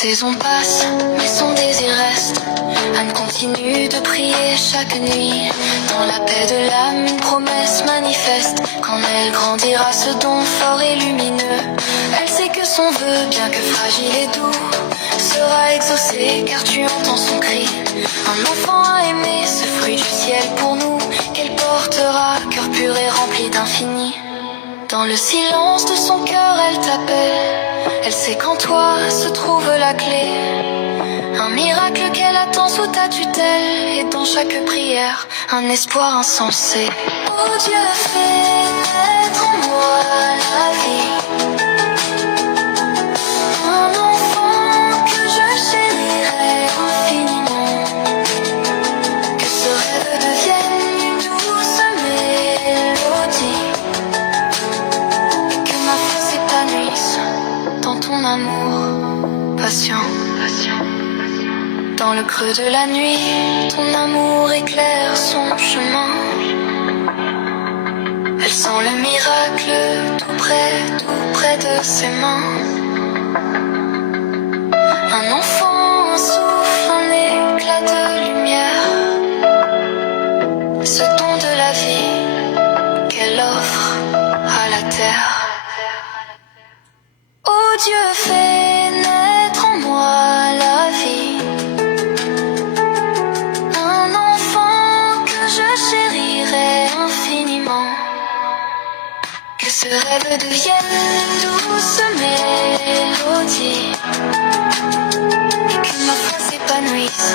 saisons passent, mais son désir reste. Anne continue de prier chaque nuit. Dans la paix de l'âme, une promesse manifeste. Quand elle grandira, ce don fort et lumineux. Elle sait que son vœu, bien que fragile et doux, sera exaucé, car tu entends son cri. Un enfant à aimer, ce fruit du ciel pour nous, qu'elle portera, cœur pur et rempli d'infini. Dans le silence de son cœur, elle t'appelle. Elle sait qu'en toi se trouve la clé. Un miracle qu'elle attend sous ta tutelle. Et dans chaque prière, un espoir insensé. Oh Dieu, fais naître en moi la vie. Un enfant que je chérirai infiniment. Que ce rêve devienne une douce mélodie. Et que ma foi s'épanouisse dans ton amour patient. Dans le creux de la nuit, ton amour éclaire son chemin. Elle sent le miracle tout près de ses mains. Un enfant, un souffle, un éclat de lumière. Ce don de la vie qu'elle offre à la terre. Oh Dieu, fais naître en moi la vie. Un enfant que je chérirai infiniment. Que ce rêve devienne une douce mélodie. Et que ma foi s'épanouisse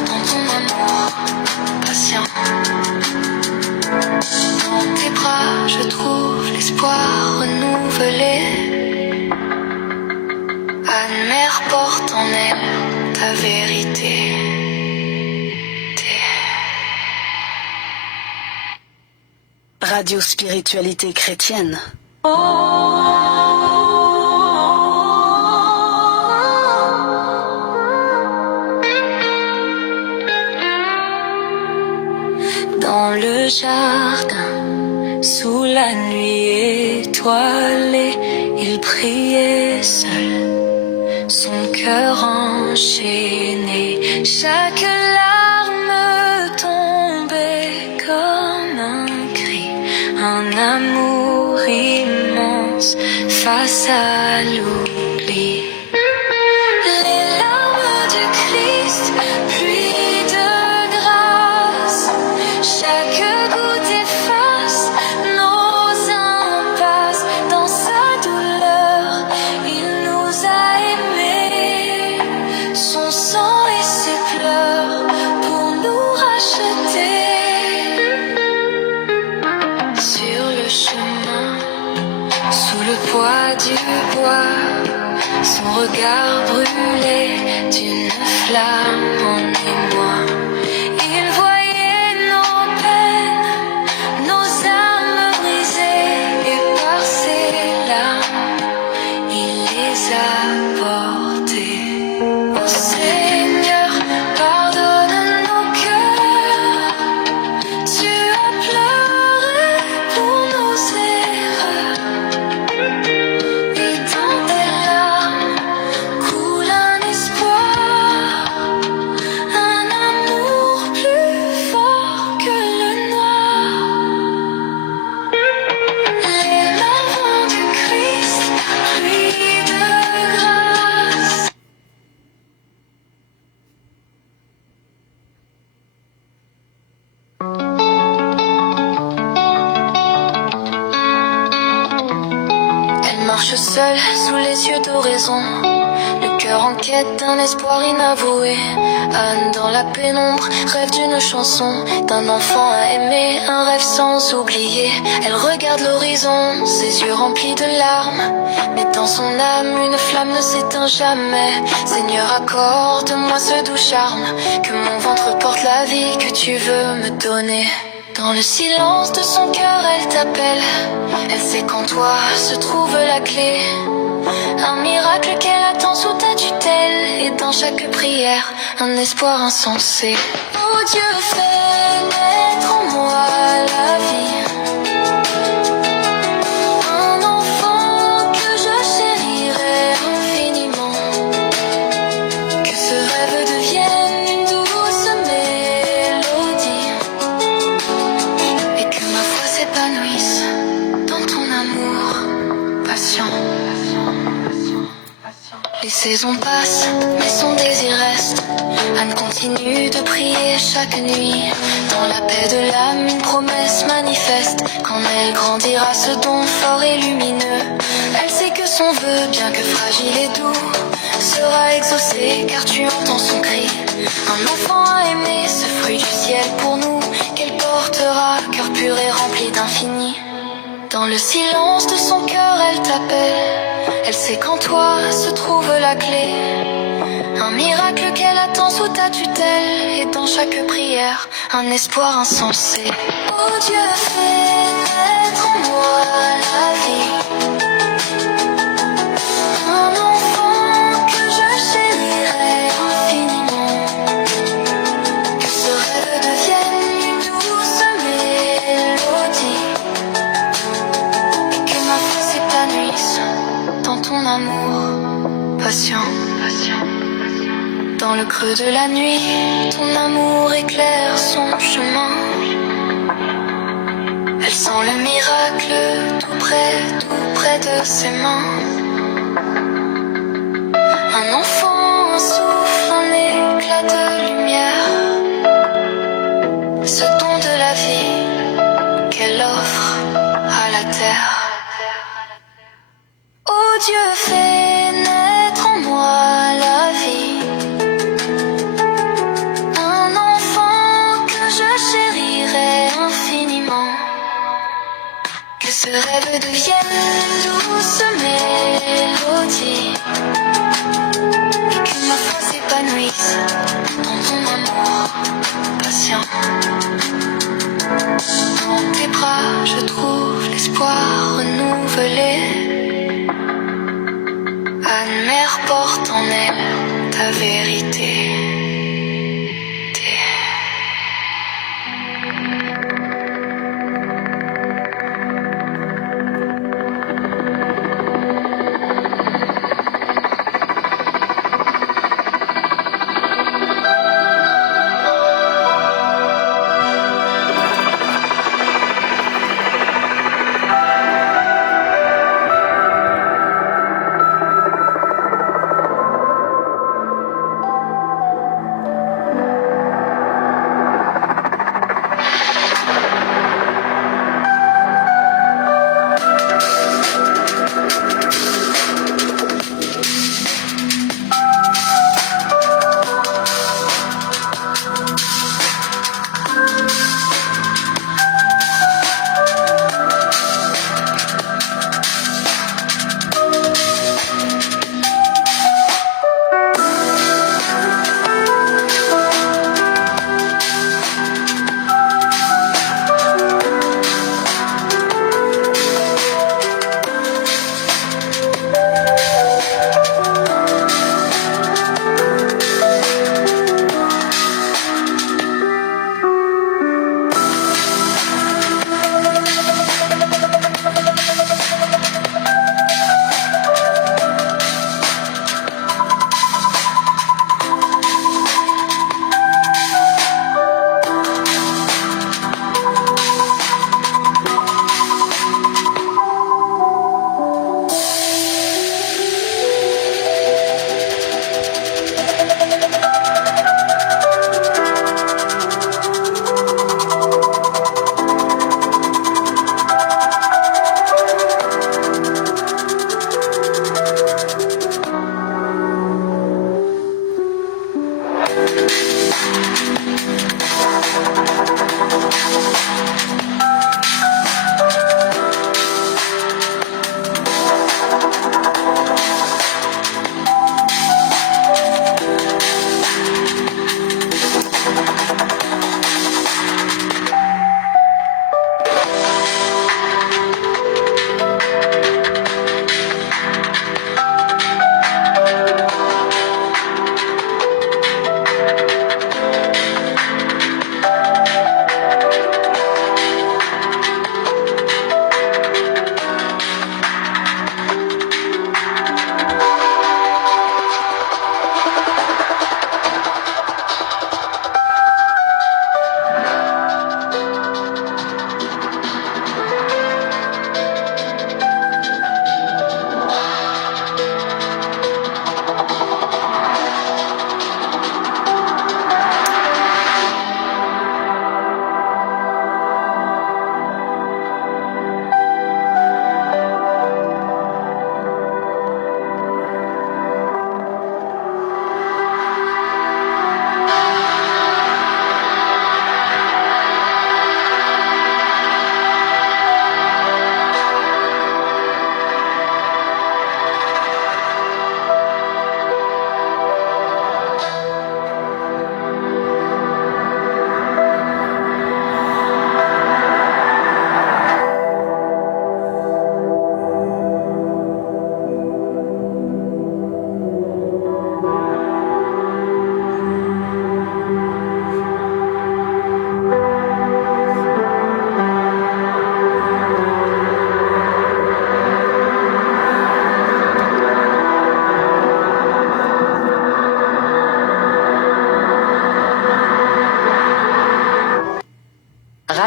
dans ton amour patient. Dans tes bras je trouve l'espoir renouvelé. Anne-Mère porte en elle ta vérité. Radio Spiritualité Chrétienne. Dans le jardin, sous la nuit étoilée, il priait seul, son cœur enchaîné, chaque larme tombait comme un cri, un amour immense face à l'oubli. Les larmes du Christ, pluie de grâce, chaque goutte efface nos impasses. Dans sa douleur, il nous a aimés, son sang et ses pleurs pour nous racheter. Sur le chemin, sous le poids du bois, son regard brûlait d'une flamme en émoi. Il voyait nos peines, nos âmes brisées, et par ses larmes, il les a portées. Oh Seigneur, pardonne nos cœurs, tu as pleuré pour nos erreurs. Et dans tes larmes coule un espoir, un amour plus fort que le noir. Les larmes du Christ, pluie de grâce. Elle marche seule sous les yeux d'oraison, le cœur en quête d'un espoir inavoué. Anne dans la pénombre rêve d'une chanson, d'un enfant à aimer, un rêve sans oublier. Elle regarde l'horizon, ses yeux remplis de larmes, mais dans son âme une flamme ne s'éteint jamais. Seigneur, accorde-moi ce doux charme, que mon ventre porte la vie que tu veux me donner. Dans le silence de son cœur, elle t'appelle. Elle sait qu'en toi se trouve la clé. Un miracle qu'elle attend sous ta tutelle. Et dans chaque prière, un espoir insensé. Oh Dieu, fais naître en moi la vie. Un enfant que je chérirai infiniment. saisons passent, mais son désir reste. Anne continue de prier chaque nuit. Dans la paix de l'âme, une promesse manifeste. Quand elle grandira, ce don fort et lumineux. Elle sait que son vœu, bien que fragile et doux, sera exaucé car tu entends son cri. Un enfant à aimer, ce fruit du ciel pour nous, qu'elle portera, cœur pur et rempli d'infini. Dans le silence de son cœur, elle t'appelle. Elle sait qu'en toi se trouve la clé. Un miracle qu'elle attend sous ta tutelle. Et dans chaque prière, un espoir insensé. Oh Dieu, fais naître en moi la vie. Un enfant que je chérirai infiniment. Que ce rêve devienne une douce mélodie. Et que ma foi s'épanouisse dans ton amour patient. Dans le creux de la nuit, ton amour éclaire son chemin. Elle sent le miracle tout près de ses mains. Un enfant, un souffle, un éclat de lumière. Ce don de la vie qu'elle offre à la terre. Oh Dieu, fais naître en moi la vie. Un enfant que je chérirai infiniment. Que ce rêve devienne une douce mélodie. Et que ma foi s'épanouisse dans ton amour patient. Dans tes bras je trouve l'espoir renouvelé. Anne-Mère porte en elle ta vérité.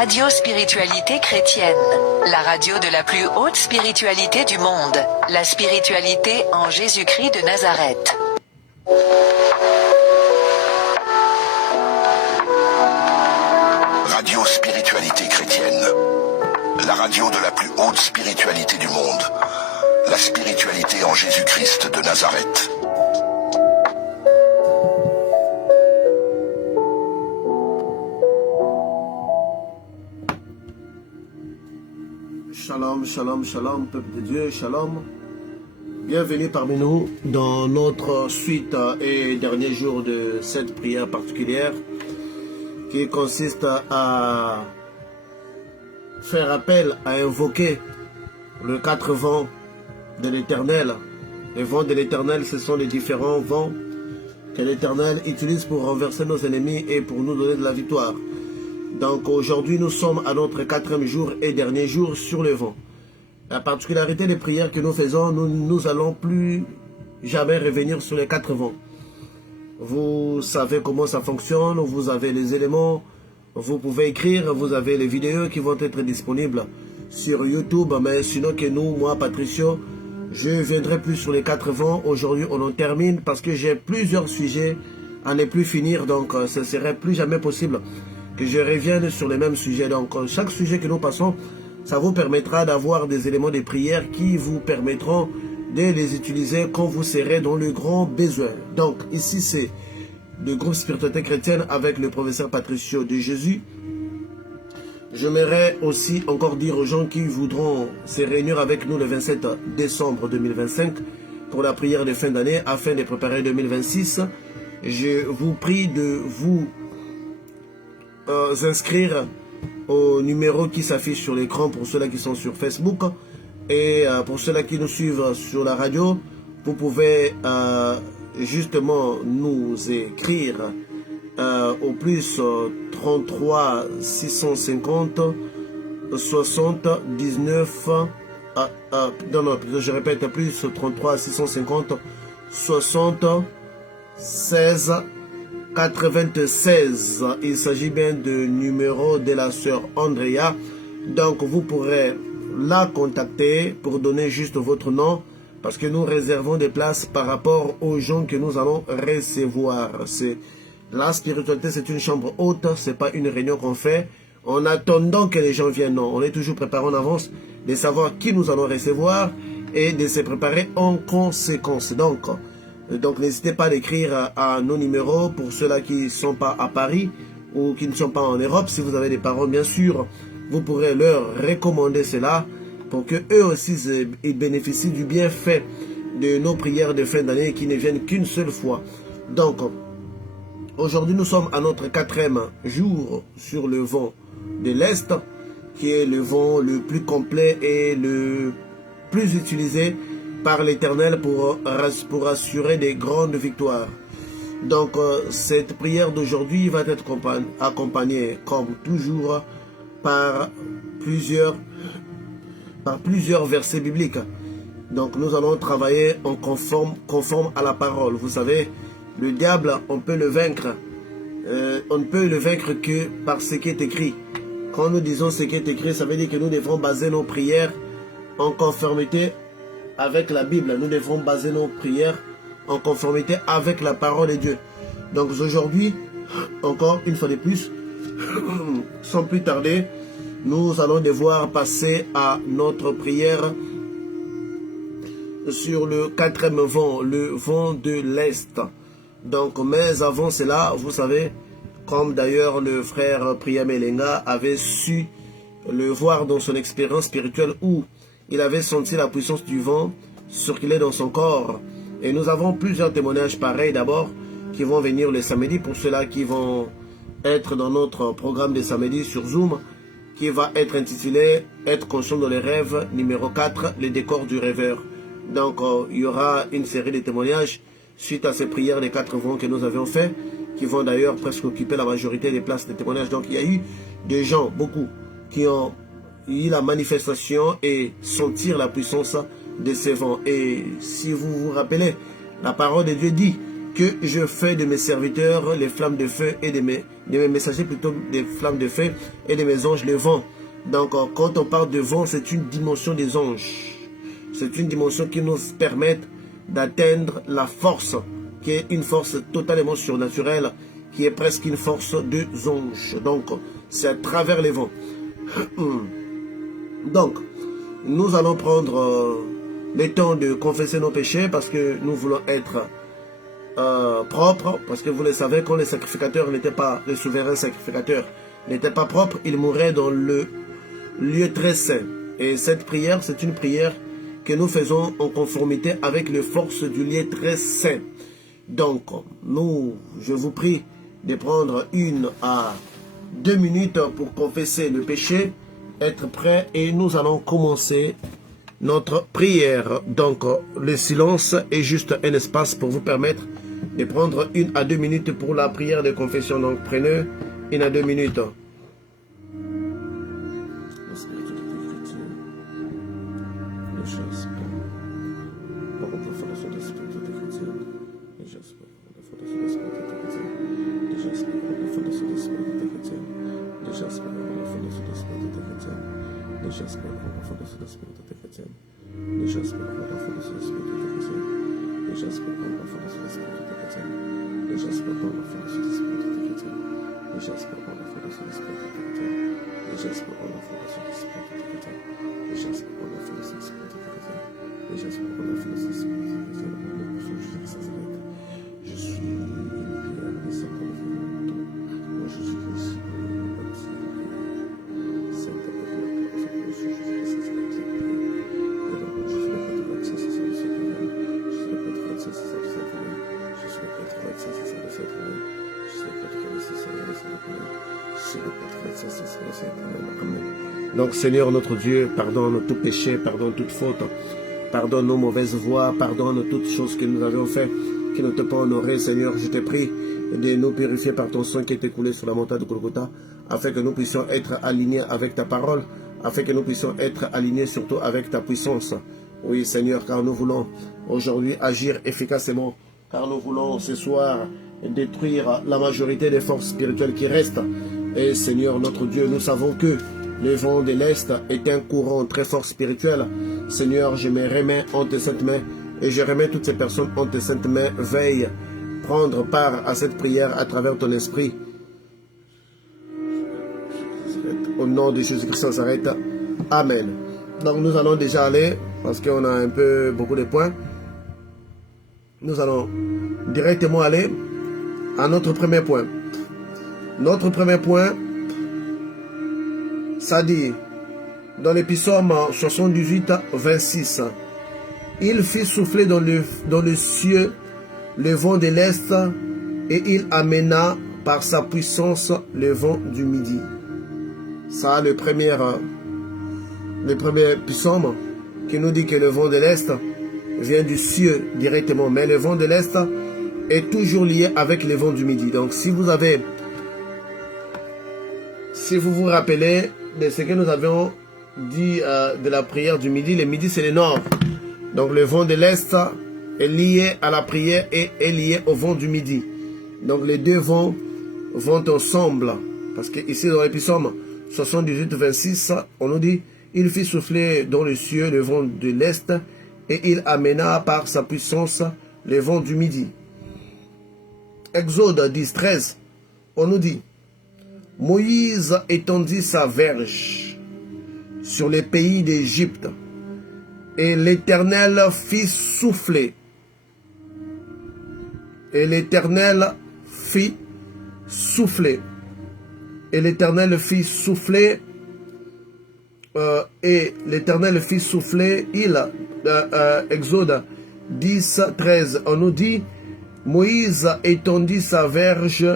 Radio Spiritualité Chrétienne, la radio de la plus haute spiritualité du monde, la spiritualité en Jésus-Christ de Nazareth. Radio Spiritualité Chrétienne, la radio de la plus haute spiritualité du monde, la spiritualité en Jésus-Christ de Nazareth. Shalom, shalom, shalom, peuple de Dieu, shalom. Bienvenue parmi nous dans notre suite et dernier jour de cette prière particulière qui consiste à faire appel, à invoquer le 4 vents de l'Éternel. Les vents de l'Éternel, ce sont les différents vents que l'Éternel utilise pour renverser nos ennemis et pour nous donner de la victoire. Donc aujourd'hui, nous sommes à notre 4e jour et dernier jour sur le vent. La particularité des prières que nous faisons, nous allons plus jamais revenir sur les 4 vents. Vous savez comment ça fonctionne, vous avez les éléments, vous pouvez écrire, vous avez les vidéos qui vont être disponibles sur YouTube. Mais sinon que nous, moi, Patricio, je ne viendrai plus sur les 4 vents. Aujourd'hui, on en termine parce que j'ai plusieurs sujets à ne plus finir. Donc, ce ne serait plus jamais possible que je revienne sur les mêmes sujets. Donc, chaque sujet que nous passons, ça vous permettra d'avoir des éléments de prière qui vous permettront de les utiliser quand vous serez dans le grand besoin. Donc, ici, c'est le groupe Spiritualité Chrétienne avec le professeur Patricio de Jésus. J'aimerais aussi encore dire aux gens qui voudront se réunir avec nous le 27 décembre 2025 pour la prière de fin d'année afin de préparer 2026. Je vous prie de vous inscrire au numéro qui s'affiche sur l'écran pour ceux-là qui sont sur Facebook. Et pour ceux-là qui nous suivent sur la radio, vous pouvez justement nous écrire au plus 33 650 79 non, je répète, plus 33 650 60 16 96. Il s'agit bien de numéro de la sœur Andrea. Donc vous pourrez la contacter pour donner juste votre nom, parce que nous réservons des places par rapport aux gens que nous allons recevoir. La spiritualité, c'est une chambre haute, c'est pas une réunion qu'on fait en attendant que les gens viennent. Non, on est toujours préparé en avance de savoir qui nous allons recevoir et de se préparer en conséquence. Donc n'hésitez pas à écrire à nos numéros pour ceux-là qui ne sont pas à Paris ou qui ne sont pas en Europe. Si vous avez des parents, bien sûr, vous pourrez leur recommander cela pour qu'eux aussi ils bénéficient du bienfait de nos prières de fin d'année qui ne viennent qu'une seule fois. Donc, aujourd'hui, nous sommes à notre 4e jour sur le vent de l'Est, qui est le vent le plus complet et le plus utilisé par l'Éternel pour assurer des grandes victoires. Donc, cette prière d'aujourd'hui va être accompagnée, comme toujours, par plusieurs versets bibliques. Donc nous allons travailler en conforme à la parole. Vous savez, le diable, on peut le vaincre. On ne peut le vaincre que par ce qui est écrit. Quand nous disons ce qui est écrit, ça veut dire que nous devrons baser nos prières en conformité avec la Bible. Nous devrons baser nos prières en conformité avec la parole de Dieu. Donc aujourd'hui, encore une fois de plus, sans plus tarder, nous allons devoir passer à notre prière sur le 4e vent, le vent de l'Est. Donc, mais avant cela, vous savez, comme d'ailleurs le frère Priam Elenga avait su le voir dans son expérience spirituelle où il avait senti la puissance du vent circuler dans son corps. Et nous avons plusieurs témoignages pareils d'abord qui vont venir le samedi pour ceux-là qui vont être dans notre programme de samedi sur Zoom qui va être intitulé « Être conscient dans les rêves » numéro 4, les décors du rêveur. Donc il y aura une série de témoignages suite à ces prières des 4 vents que nous avions fait, qui vont d'ailleurs presque occuper la majorité des places de témoignages. Donc il y a eu des gens, beaucoup, qui ont eu la manifestation et sentir la puissance de ces vents. Et si vous vous rappelez, la parole de Dieu dit que je fais de mes serviteurs les flammes de feu et de mes messagers plutôt des flammes de feu et de mes anges le vent. Donc quand on parle de vent, c'est une dimension des anges. C'est une dimension qui nous permet d'atteindre la force, qui est une force totalement surnaturelle, qui est presque une force de anges. Donc c'est à travers les vents. Donc nous allons prendre le temps de confesser nos péchés parce que nous voulons être propres, parce que vous le savez, quand les sacrificateurs n'étaient pas, les souverains sacrificateurs n'étaient pas propres, ils mouraient dans le lieu très saint. Et cette prière, c'est une prière que nous faisons en conformité avec les forces du lieu très saint. Donc, je vous prie de prendre 1 à 2 minutes pour confesser le péché, être prêt, et nous allons commencer notre prière. Donc, le silence est juste un espace pour vous permettre de prendre 1 à 2 minutes pour la prière de confession. Donc, prenez 1 à 2 minutes. Donc Seigneur notre Dieu, pardonne tout péché, pardonne toute faute, pardonne nos mauvaises voies, pardonne toutes choses que nous avions fait, qui ne t'ont pas honoré. Seigneur, je te prie de nous purifier par ton sang qui est écoulé sur la montagne de Golgotha, afin que nous puissions être alignés avec ta parole, afin que nous puissions être alignés surtout avec ta puissance. Oui Seigneur, car nous voulons aujourd'hui agir efficacement, car nous voulons ce soir détruire la majorité des forces spirituelles qui restent. Et Seigneur notre Dieu, nous savons que le vent de l'Est est un courant très fort spirituel. Seigneur, je me remets en tes saintes mains et je remets toutes ces personnes en tes saintes mains. Veille prendre part à cette prière à travers ton esprit. Au nom de Jésus-Christ de Nazareth. Amen. Donc nous allons déjà aller, parce qu'on a beaucoup de points. Nous allons directement aller à notre premier point. Notre premier point, ça dit, dans le psaume 78, 26, il fit souffler dans le ciel le vent de l'Est et il amena par sa puissance le vent du Midi. Ça, le premier psaume qui nous dit que le vent de l'Est vient du ciel directement. Mais le vent de l'Est est toujours lié avec le vent du Midi. Donc, si vous vous rappelez de ce que nous avions dit de la prière du Midi, le Midi c'est le Nord. Donc le vent de l'Est est lié à la prière et est lié au vent du Midi. Donc les deux vents vont ensemble. Parce que ici dans l'épisode 78, 26, on nous dit, il fit souffler dans le ciel le vent de l'Est et il amena par sa puissance le vent du Midi. Exode 10, 13, on nous dit, Moïse étendit sa verge sur les pays d'Égypte, et l'Éternel fit souffler. Et l'Éternel fit souffler. Et l'Éternel fit souffler. Et l'Éternel fit souffler. Exode 10, 13. On nous dit, Moïse étendit sa verge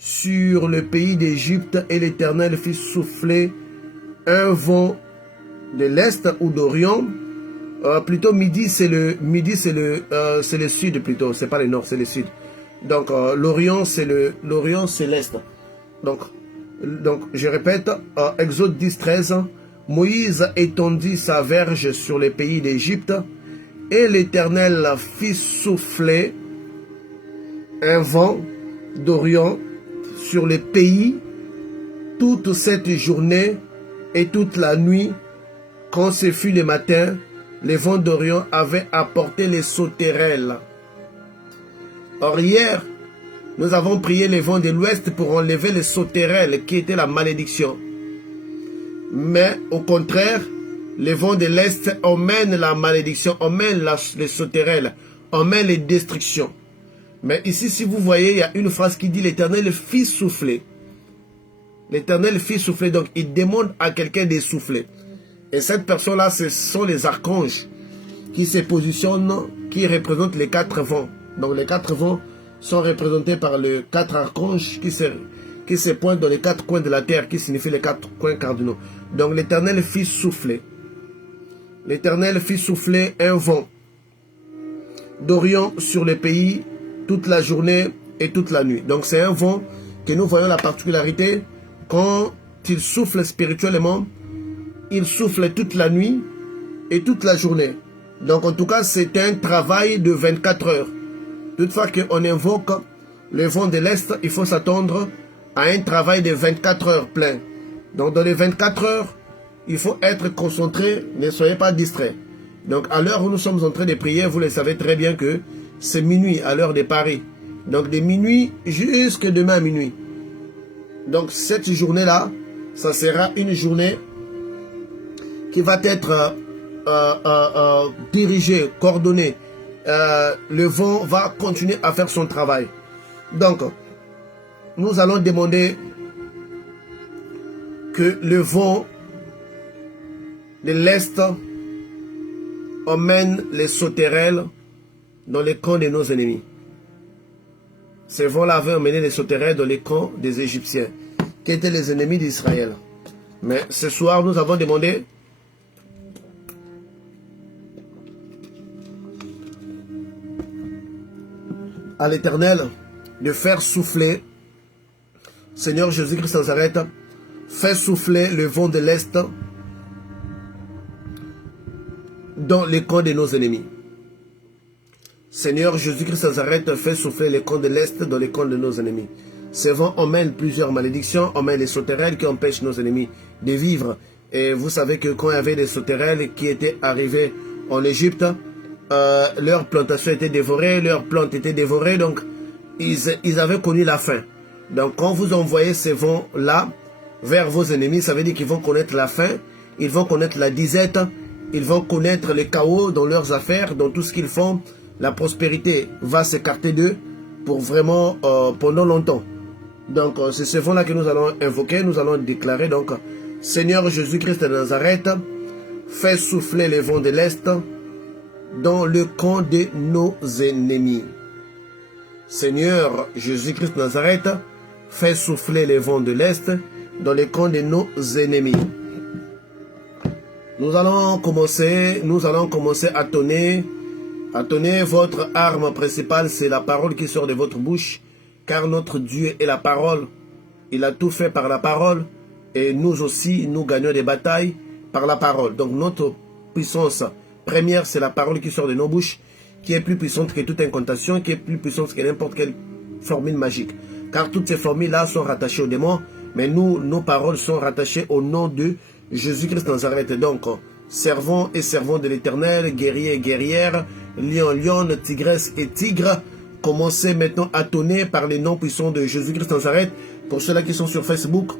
sur le pays d'Égypte et l'Éternel fit souffler un vent de l'Est ou d'Orient. Plutôt Midi, c'est le sud plutôt, c'est pas le nord, c'est le sud. Donc l'Orient, c'est l'Est. Donc je répète, Exode 10, 13, Moïse étendit sa verge sur les pays d'Égypte et l'Éternel fit souffler un vent d'Orient sur le pays toute cette journée et toute la nuit. Quand ce fut le matin, le vent d'Orient avait apporté les sauterelles. Or hier, nous avons prié le vent de l'ouest pour enlever les sauterelles qui étaient la malédiction. Mais au contraire, le vent de l'est emmène la malédiction, emmène les sauterelles, emmène les destructions. Mais ici, si vous voyez, il y a une phrase qui dit l'Éternel fit souffler. L'Éternel fit souffler, donc il demande à quelqu'un de souffler. Et cette personne-là, ce sont les archanges qui se positionnent, qui représentent les 4 vents. Donc les 4 vents sont représentés par les 4 archanges qui se pointent dans les 4 coins de la terre, qui signifient les 4 coins cardinaux. Donc l'Éternel fit souffler. L'Éternel fit souffler un vent d'Orient sur le pays toute la journée et toute la nuit. Donc c'est un vent que nous voyons la particularité, quand il souffle spirituellement, il souffle toute la nuit et toute la journée. Donc en tout cas, c'est un travail de 24 heures. Toutefois qu'on invoque le vent de l'Est, il faut s'attendre à un travail de 24 heures plein. Donc dans les 24 heures, il faut être concentré, ne soyez pas distrait. Donc à l'heure où nous sommes en train de prier, vous le savez très bien que c'est minuit à l'heure de Paris. Donc de minuit jusque demain à minuit. Donc cette journée-là, ça sera une journée qui va être dirigée, coordonnée. Le vent va continuer à faire son travail. Donc, nous allons demander que le vent de l'Est emmène les sauterelles dans les camps de nos ennemis. Ce vent-là avait emmené les sauterelles dans les camps des Égyptiens, qui étaient les ennemis d'Israël. Mais ce soir, nous avons demandé à l'Éternel de faire souffler, Seigneur Jésus-Christ de Nazareth, fais souffler le vent de l'Est dans les camps de nos ennemis. Seigneur Jésus-Christ de Nazareth, fais souffler les camps de l'Est dans les camps de nos ennemis. Ce vent emmène plusieurs malédictions, emmène les sauterelles qui empêchent nos ennemis de vivre. Et vous savez que quand il y avait des sauterelles qui étaient arrivées en Égypte, leur plantation était dévorée, leurs plantes étaient dévorées, donc ils avaient connu la faim. Donc quand vous envoyez ces vents-là vers vos ennemis, ça veut dire qu'ils vont connaître la faim, ils vont connaître la disette, ils vont connaître le chaos dans leurs affaires, dans tout ce qu'ils font. La prospérité va s'écarter d'eux pour vraiment pendant longtemps. Donc c'est ce vent-là que nous allons invoquer, nous allons déclarer donc Seigneur Jésus-Christ de Nazareth, fais souffler les vents de l'Est dans le camp de nos ennemis. Seigneur Jésus-Christ de Nazareth, fais souffler les vents de l'Est dans le camp de nos ennemis. Nous allons commencer à tonner. Votre arme principale, c'est la parole qui sort de votre bouche, car notre Dieu est la parole. Il a tout fait par la parole, et nous aussi, nous gagnons des batailles par la parole. Donc notre puissance première, c'est la parole qui sort de nos bouches, qui est plus puissante que toute incantation, qui est plus puissante que n'importe quelle formule magique. Car toutes ces formules-là sont rattachées aux démons, mais nous, nos paroles sont rattachées au nom de Jésus-Christ de Nazareth. Donc, servants et servants de l'Éternel, guerriers et guerrières, lions, lionnes, tigresses et tigres, commencez maintenant à tonner par les noms puissants de Jésus-Christ de Nazareth. Pour ceux-là qui sont sur Facebook,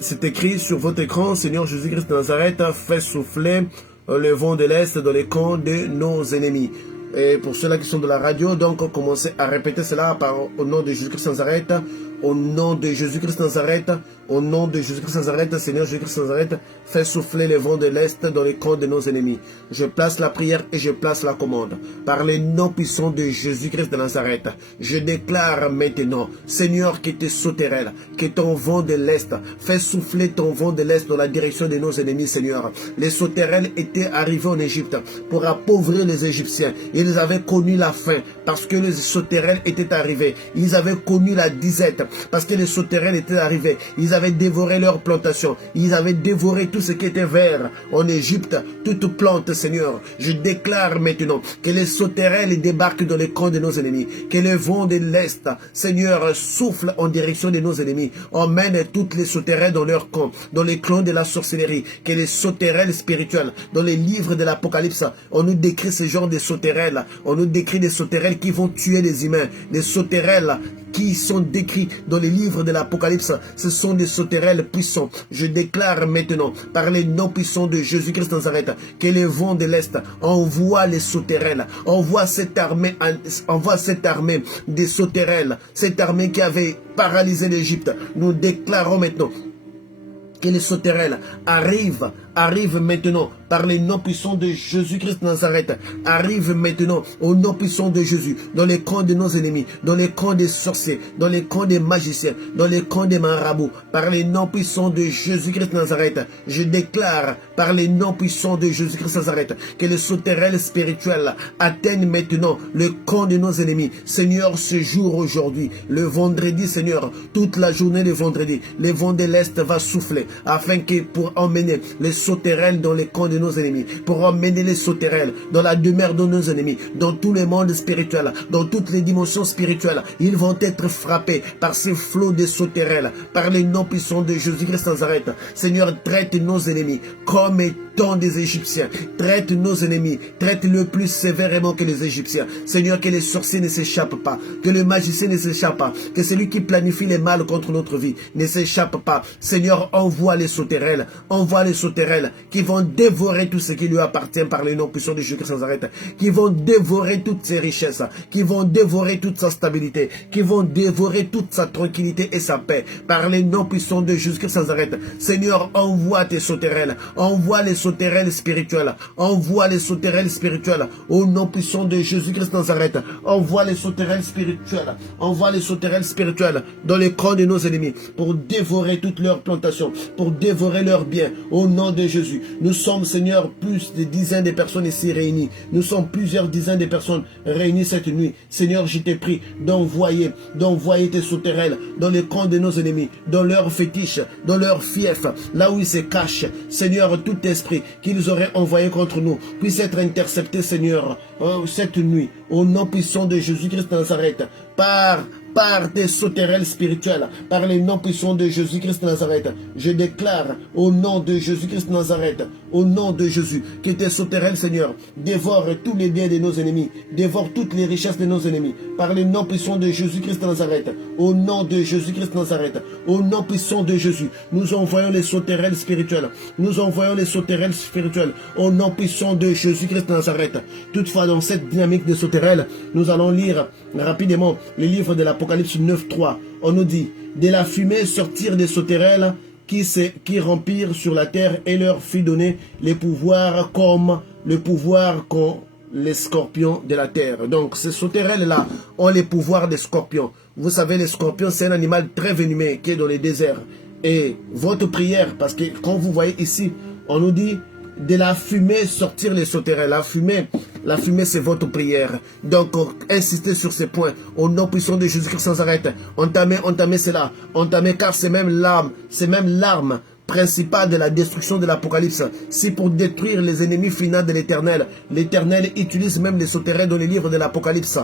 c'est écrit sur votre écran, Seigneur Jésus-Christ de Nazareth, fais souffler le vent de l'Est dans les camps de nos ennemis. Et pour ceux-là qui sont de la radio, donc commencez à répéter cela au nom de Jésus-Christ de Nazareth, au nom de Jésus-Christ de Nazareth, au nom de Jésus-Christ de Nazareth, Seigneur Jésus-Christ de Nazareth, fais souffler les vents de l'Est dans les camps de nos ennemis. Je place la prière et je place la commande. Par les noms puissants de Jésus-Christ de Nazareth, je déclare maintenant, Seigneur, que tes sauterelles, que ton vent de l'Est, fais souffler ton vent de l'Est dans la direction de nos ennemis, Seigneur. Les sauterelles étaient arrivées en Égypte pour appauvrir les Égyptiens. Ils avaient connu la faim parce que les sauterelles étaient arrivées. Ils avaient connu la disette parce que les sauterelles étaient arrivés. Ils avaient dévoré leurs plantations. Ils avaient dévoré tout ce qui était vert en Égypte, toute plante, Seigneur. Je déclare maintenant que les sauterelles débarquent dans les camps de nos ennemis, que le vent de l'Est, Seigneur, souffle en direction de nos ennemis, emmène toutes les sauterelles dans leur camp, dans les clans de la sorcellerie, que les sauterelles spirituelles, dans les livres de l'Apocalypse, on nous décrit ce genre de sauterelles, on nous décrit des sauterelles qui vont tuer les humains, des sauterelles qui sont décrits dans les livres de l'Apocalypse, ce sont des sauterelles puissants. Je déclare maintenant, par les noms puissants de Jésus-Christ de Nazareth, que les vents de l'Est envoient les sauterelles, envoie cette armée des sauterelles, cette armée qui avait paralysé l'Égypte. Nous déclarons maintenant que les sauterelles arrivent maintenant par les noms puissants de Jésus-Christ de Nazareth, arrive maintenant au nom puissant de Jésus, dans les camps de nos ennemis, dans les camps des sorciers, dans les camps des magiciens, dans les camps des marabouts, par les noms puissants de Jésus-Christ de Nazareth. Je déclare par les noms puissants de Jésus-Christ de Nazareth que les sauterelles spirituelles atteignent maintenant le camp de nos ennemis. Seigneur, ce jour aujourd'hui, le vendredi, Seigneur, toute la journée de vendredi, le vent de l'Est va souffler afin que pour emmener les sauterelles dans les camps de nos ennemis, pour emmener les sauterelles dans la demeure de nos ennemis, dans tout le monde spirituel, dans toutes les dimensions spirituelles. Ils vont être frappés par ces flots de sauterelles, par les noms puissants de Jésus-Christ de Nazareth. Seigneur, traite nos ennemis comme étant des Égyptiens. Traite nos ennemis, traite le plus sévèrement que les Égyptiens. Seigneur, que les sorciers ne s'échappent pas, que le magicien ne s'échappe pas, que celui qui planifie les mal contre notre vie ne s'échappe pas. Seigneur, envoie les sauterelles qui vont dévorer tout ce qui lui appartient par les noms puissants de Jésus-Christ de Nazareth, qui vont dévorer toutes ses richesses, qui vont dévorer toute sa stabilité, qui vont dévorer toute sa tranquillité et sa paix par les noms puissants de Jésus-Christ de Nazareth. Seigneur, envoie tes sauterelles, envoie les sauterelles spirituelles, envoie les sauterelles spirituelles au nom puissant de Jésus-Christ de Nazareth. Envoie les sauterelles spirituelles, envoie les sauterelles spirituelles dans les camps de nos ennemis pour dévorer toutes leurs plantations, pour dévorer leurs biens au nom de Jésus. Nous sommes, Seigneur, plus de dizaines de personnes ici réunies. Nous sommes plusieurs dizaines de personnes réunies cette nuit. Seigneur, je t'ai pris d'envoyer tes sauterelles dans les camps de nos ennemis, dans leurs fétiches, dans leurs fiefs, là où ils se cachent. Seigneur, tout esprit qu'ils auraient envoyé contre nous puisse être intercepté, Seigneur, cette nuit, au nom puissant de Jésus-Christ de Nazareth, par tes sauterelles spirituelles, par les noms puissants de Jésus-Christ de Nazareth. Je déclare au nom de Jésus-Christ de Nazareth, au nom de Jésus, que tes sauterelles, Seigneur, dévorent tous les biens de nos ennemis, dévorent toutes les richesses de nos ennemis, par les noms puissants de Jésus-Christ de Nazareth, au nom de Jésus-Christ de Nazareth, au nom puissant de Jésus. Nous envoyons les sauterelles spirituelles, nous envoyons les sauterelles spirituelles, au nom puissant de Jésus-Christ de Nazareth. Toutefois, dans cette dynamique de sauterelles, nous allons lire rapidement le livre de l'Apocalypse 9.3. On nous dit, de la fumée sortir des sauterelles qui rampirent sur la terre et leur fit donner les pouvoirs comme qu'ont les scorpions de la terre. Donc ces sauterelles-là ont les pouvoirs des scorpions. Vous savez, les scorpions, c'est un animal très venimeux qui est dans les déserts. Et votre prière, parce que quand vous voyez ici, on nous dit de la fumée sortir les sauterelles. La fumée, c'est votre prière. Donc, insistez sur ces points. Au nom puissant de Jésus-Christ de Nazareth, entamez cela. Entamez, car c'est même l'arme principal de la destruction de l'Apocalypse. C'est pour détruire les ennemis finaux de l'Éternel. L'Éternel utilise même les sauterelles dans les livres de l'Apocalypse.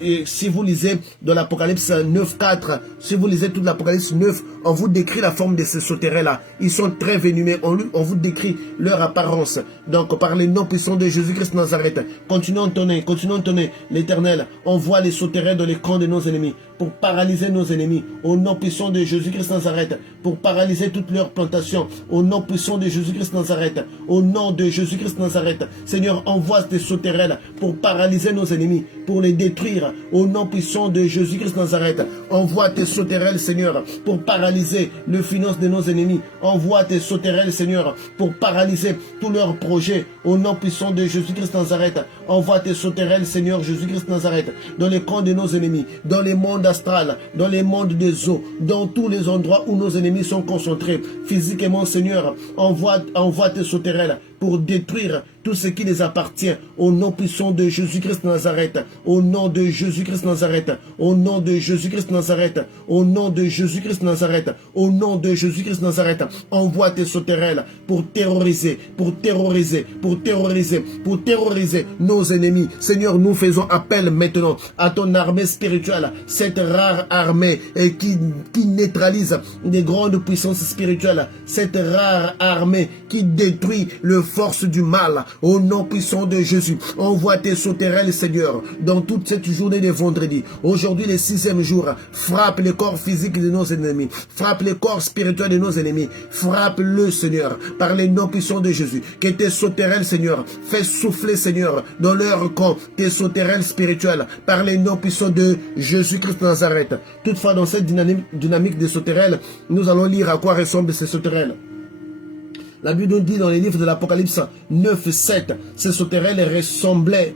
Et si vous lisez dans l'Apocalypse 9.4, si vous lisez toute l'Apocalypse 9, on vous décrit la forme de ces sauterelles-là. Ils sont très venimeux. On vous décrit leur apparence. Donc, par les noms puissants de Jésus-Christ de Nazareth, continuons de tonner. L'Éternel envoie les sauterelles dans les camps de nos ennemis pour paralyser nos ennemis. Au nom puissant de Jésus-Christ de Nazareth, pour paralyser toutes leurs plantations. Au nom puissant de Jésus-Christ de Nazareth, au nom de Jésus-Christ de Nazareth, Seigneur, envoie tes sauterelles pour paralyser nos ennemis, pour les détruire. Au nom puissant de Jésus-Christ de Nazareth, envoie tes sauterelles, Seigneur, pour paralyser le finance de nos ennemis. Envoie tes sauterelles, Seigneur, pour paralyser tous leurs projets. Au nom puissant de Jésus-Christ de Nazareth, envoie tes sauterelles, Seigneur Jésus-Christ de Nazareth, dans les camps de nos ennemis, dans les mondes astrales, dans les mondes des eaux, dans tous les endroits où nos ennemis sont concentrés. Physiquement, Seigneur, envoie tes sauterelles pour détruire tout ce qui les appartient, au nom puissant de Jésus-Christ de Nazareth, au nom de Jésus-Christ de Nazareth, au nom de Jésus-Christ de Nazareth, au nom de Jésus-Christ de Nazareth, au nom de Jésus-Christ de Nazareth, envoie tes sauterelles pour terroriser, pour terroriser, pour terroriser, pour terroriser nos ennemis. Seigneur, nous faisons appel maintenant à ton armée spirituelle, cette rare armée qui neutralise des grandes puissances spirituelles, cette rare armée qui détruit les forces du mal. Au nom puissant de Jésus, envoie tes sauterelles, Seigneur, dans toute cette journée de vendredi. Aujourd'hui, le 6e jour, frappe les corps physiques de nos ennemis, frappe les corps spirituels de nos ennemis, frappe-le, Seigneur, par les noms puissants de Jésus. Que tes sauterelles, Seigneur, fais souffler, Seigneur, dans leur camp, tes sauterelles spirituelles, par les noms puissants de Jésus-Christ de Nazareth. Toutefois, dans cette dynamique des sauterelles, nous allons lire à quoi ressemblent ces sauterelles. La Bible nous dit dans les livres de l'Apocalypse 9:7, ces sauterelles ressemblaient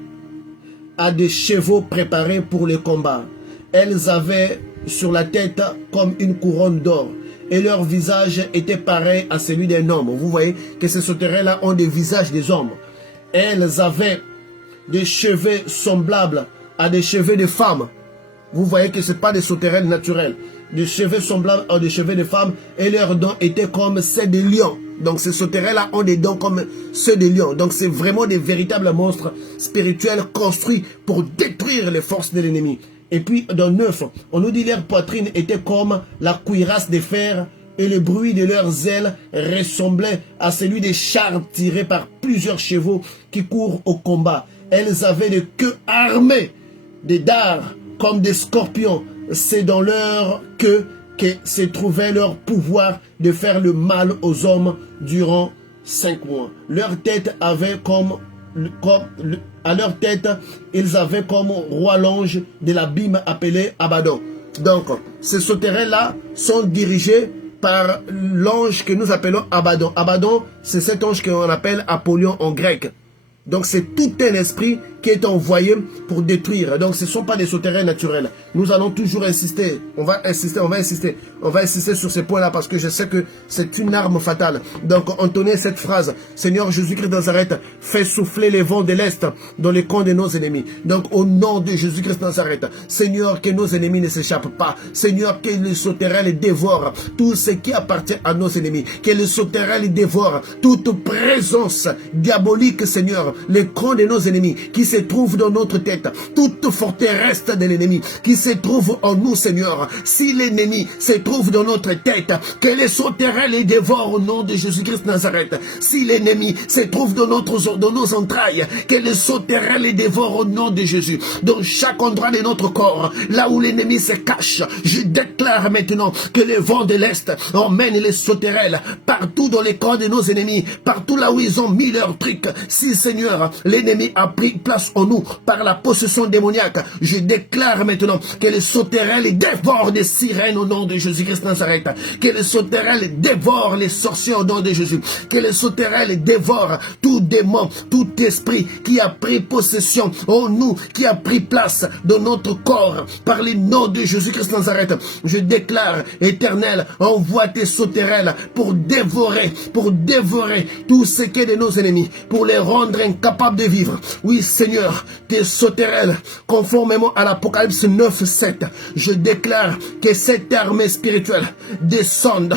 à des chevaux préparés pour le combat. Elles avaient sur la tête comme une couronne d'or et leur visage était pareil à celui d'un homme. Vous voyez que ces sauterelles-là ont des visages des hommes. Elles avaient des cheveux semblables à des cheveux de femmes. Vous voyez que ce n'est pas des sauterelles naturelles. Des cheveux semblables à des cheveux de femmes et leurs dents étaient comme celles des lions. Donc ces sauterelles-là ont des dents comme ceux des lions. Donc c'est vraiment des véritables monstres spirituels construits pour détruire les forces de l'ennemi. Et puis dans 9, on nous dit leur poitrine était comme la cuirasse de fer et le bruit de leurs ailes ressemblait à celui des chars tirés par plusieurs chevaux qui courent au combat. Elles avaient des queues armées, des dards comme des scorpions. C'est dans leur queue que se trouvait leur pouvoir de faire le mal aux hommes durant 5 mois. Leur tête avait à leur tête, ils avaient comme roi l'ange de l'abîme appelé Abaddon. Donc, ces sauterelles-là sont dirigées par l'ange que nous appelons Abaddon. Abaddon, c'est cet ange qu'on appelle Apollyon en grec. Donc, c'est tout un esprit qui est envoyé pour détruire. Donc, ce ne sont pas des sauterelles naturelles. Nous allons toujours insister. On va insister sur ces points-là parce que je sais que c'est une arme fatale. Donc, entonnez cette phrase. Seigneur Jésus-Christ de Nazareth, fais souffler les vents de l'Est dans les camps de nos ennemis. Donc, au nom de Jésus-Christ de Nazareth, Seigneur, que nos ennemis ne s'échappent pas. Seigneur, que les sauterelles dévorent tout ce qui appartient à nos ennemis. Que les sauterelles dévorent toute présence diabolique, Seigneur, les camps de nos ennemis qui se trouve dans notre tête, toute forteresse de l'ennemi qui se trouve en nous, Seigneur. Si l'ennemi se trouve dans notre tête, que les sauterelles les dévorent au nom de Jésus-Christ de Nazareth. Si l'ennemi se trouve dans nos entrailles, que les sauterelles les dévorent au nom de Jésus. Dans chaque endroit de notre corps, là où l'ennemi se cache, je déclare maintenant que le vent de l'Est emmène les sauterelles partout dans les camps de nos ennemis, partout là où ils ont mis leurs trucs. Si, Seigneur, l'ennemi a pris place en nous par la possession démoniaque, je déclare maintenant que les sauterelles dévorent des sirènes au nom de Jésus-Christ de Nazareth, que les sauterelles dévorent les sorciers au nom de Jésus, que les sauterelles dévorent tout démon, tout esprit qui a pris possession en nous, qui a pris place dans notre corps par le nom de Jésus-Christ de Nazareth. Je déclare, Éternel, envoie tes sauterelles pour dévorer tout ce qui est de nos ennemis, pour les rendre incapables de vivre. Oui, Seigneur, tes sauterelles, conformément à l'Apocalypse 9:7, je déclare que cette armée spirituelle descende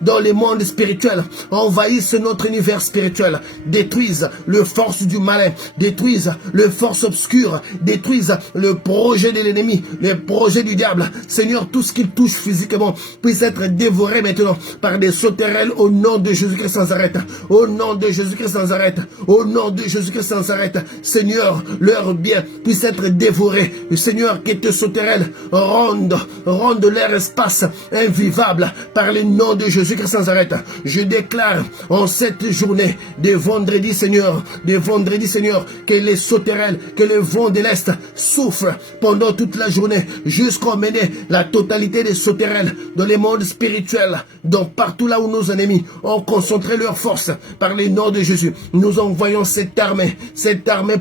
dans le monde spirituel, envahisse notre univers spirituel, détruise les forces du malin, détruise les forces obscures, détruise le projet de l'ennemi, les projets du diable. Seigneur, tout ce qui touche physiquement puisse être dévoré maintenant par des sauterelles au nom de Jésus-Christ de Nazareth, au nom de Jésus-Christ de Nazareth, au nom de Jésus-Christ de Nazareth. Seigneur, leur bien puisse être dévoré. Seigneur, que tes sauterelles rendent leur espace invivable par le nom de Jésus-Christ de Nazareth. Je déclare en cette journée de vendredi, Seigneur, que les sauterelles, que le vent de l'Est souffle pendant toute la journée jusqu'à mener la totalité des sauterelles dans les mondes spirituels, donc partout là où nos ennemis ont concentré leurs forces par le nom de Jésus. Nous envoyons cette armée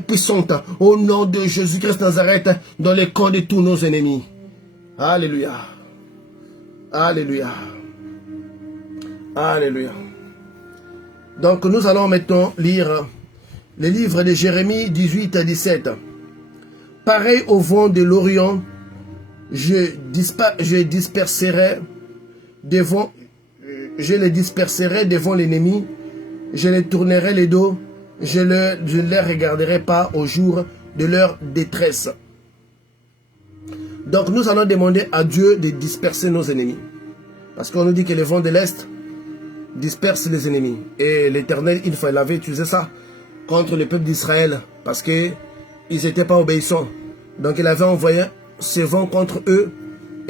puissante au nom de Jésus-Christ de Nazareth dans les camps de tous nos ennemis. Alléluia. Alléluia. Alléluia. Donc nous allons maintenant lire le livre de Jérémie 18 à 17. Pareil au vent de l'Orient, je les disperserai devant l'ennemi, je les tournerai les dos, je ne les regarderai pas au jour de leur détresse. Donc nous allons demander à Dieu de disperser nos ennemis. Parce qu'on nous dit que le vent de l'Est disperse les ennemis. Et l'Éternel, il avait utilisé ça contre le peuple d'Israël. Parce qu'ils n'étaient pas obéissants. Donc il avait envoyé ce vent contre eux.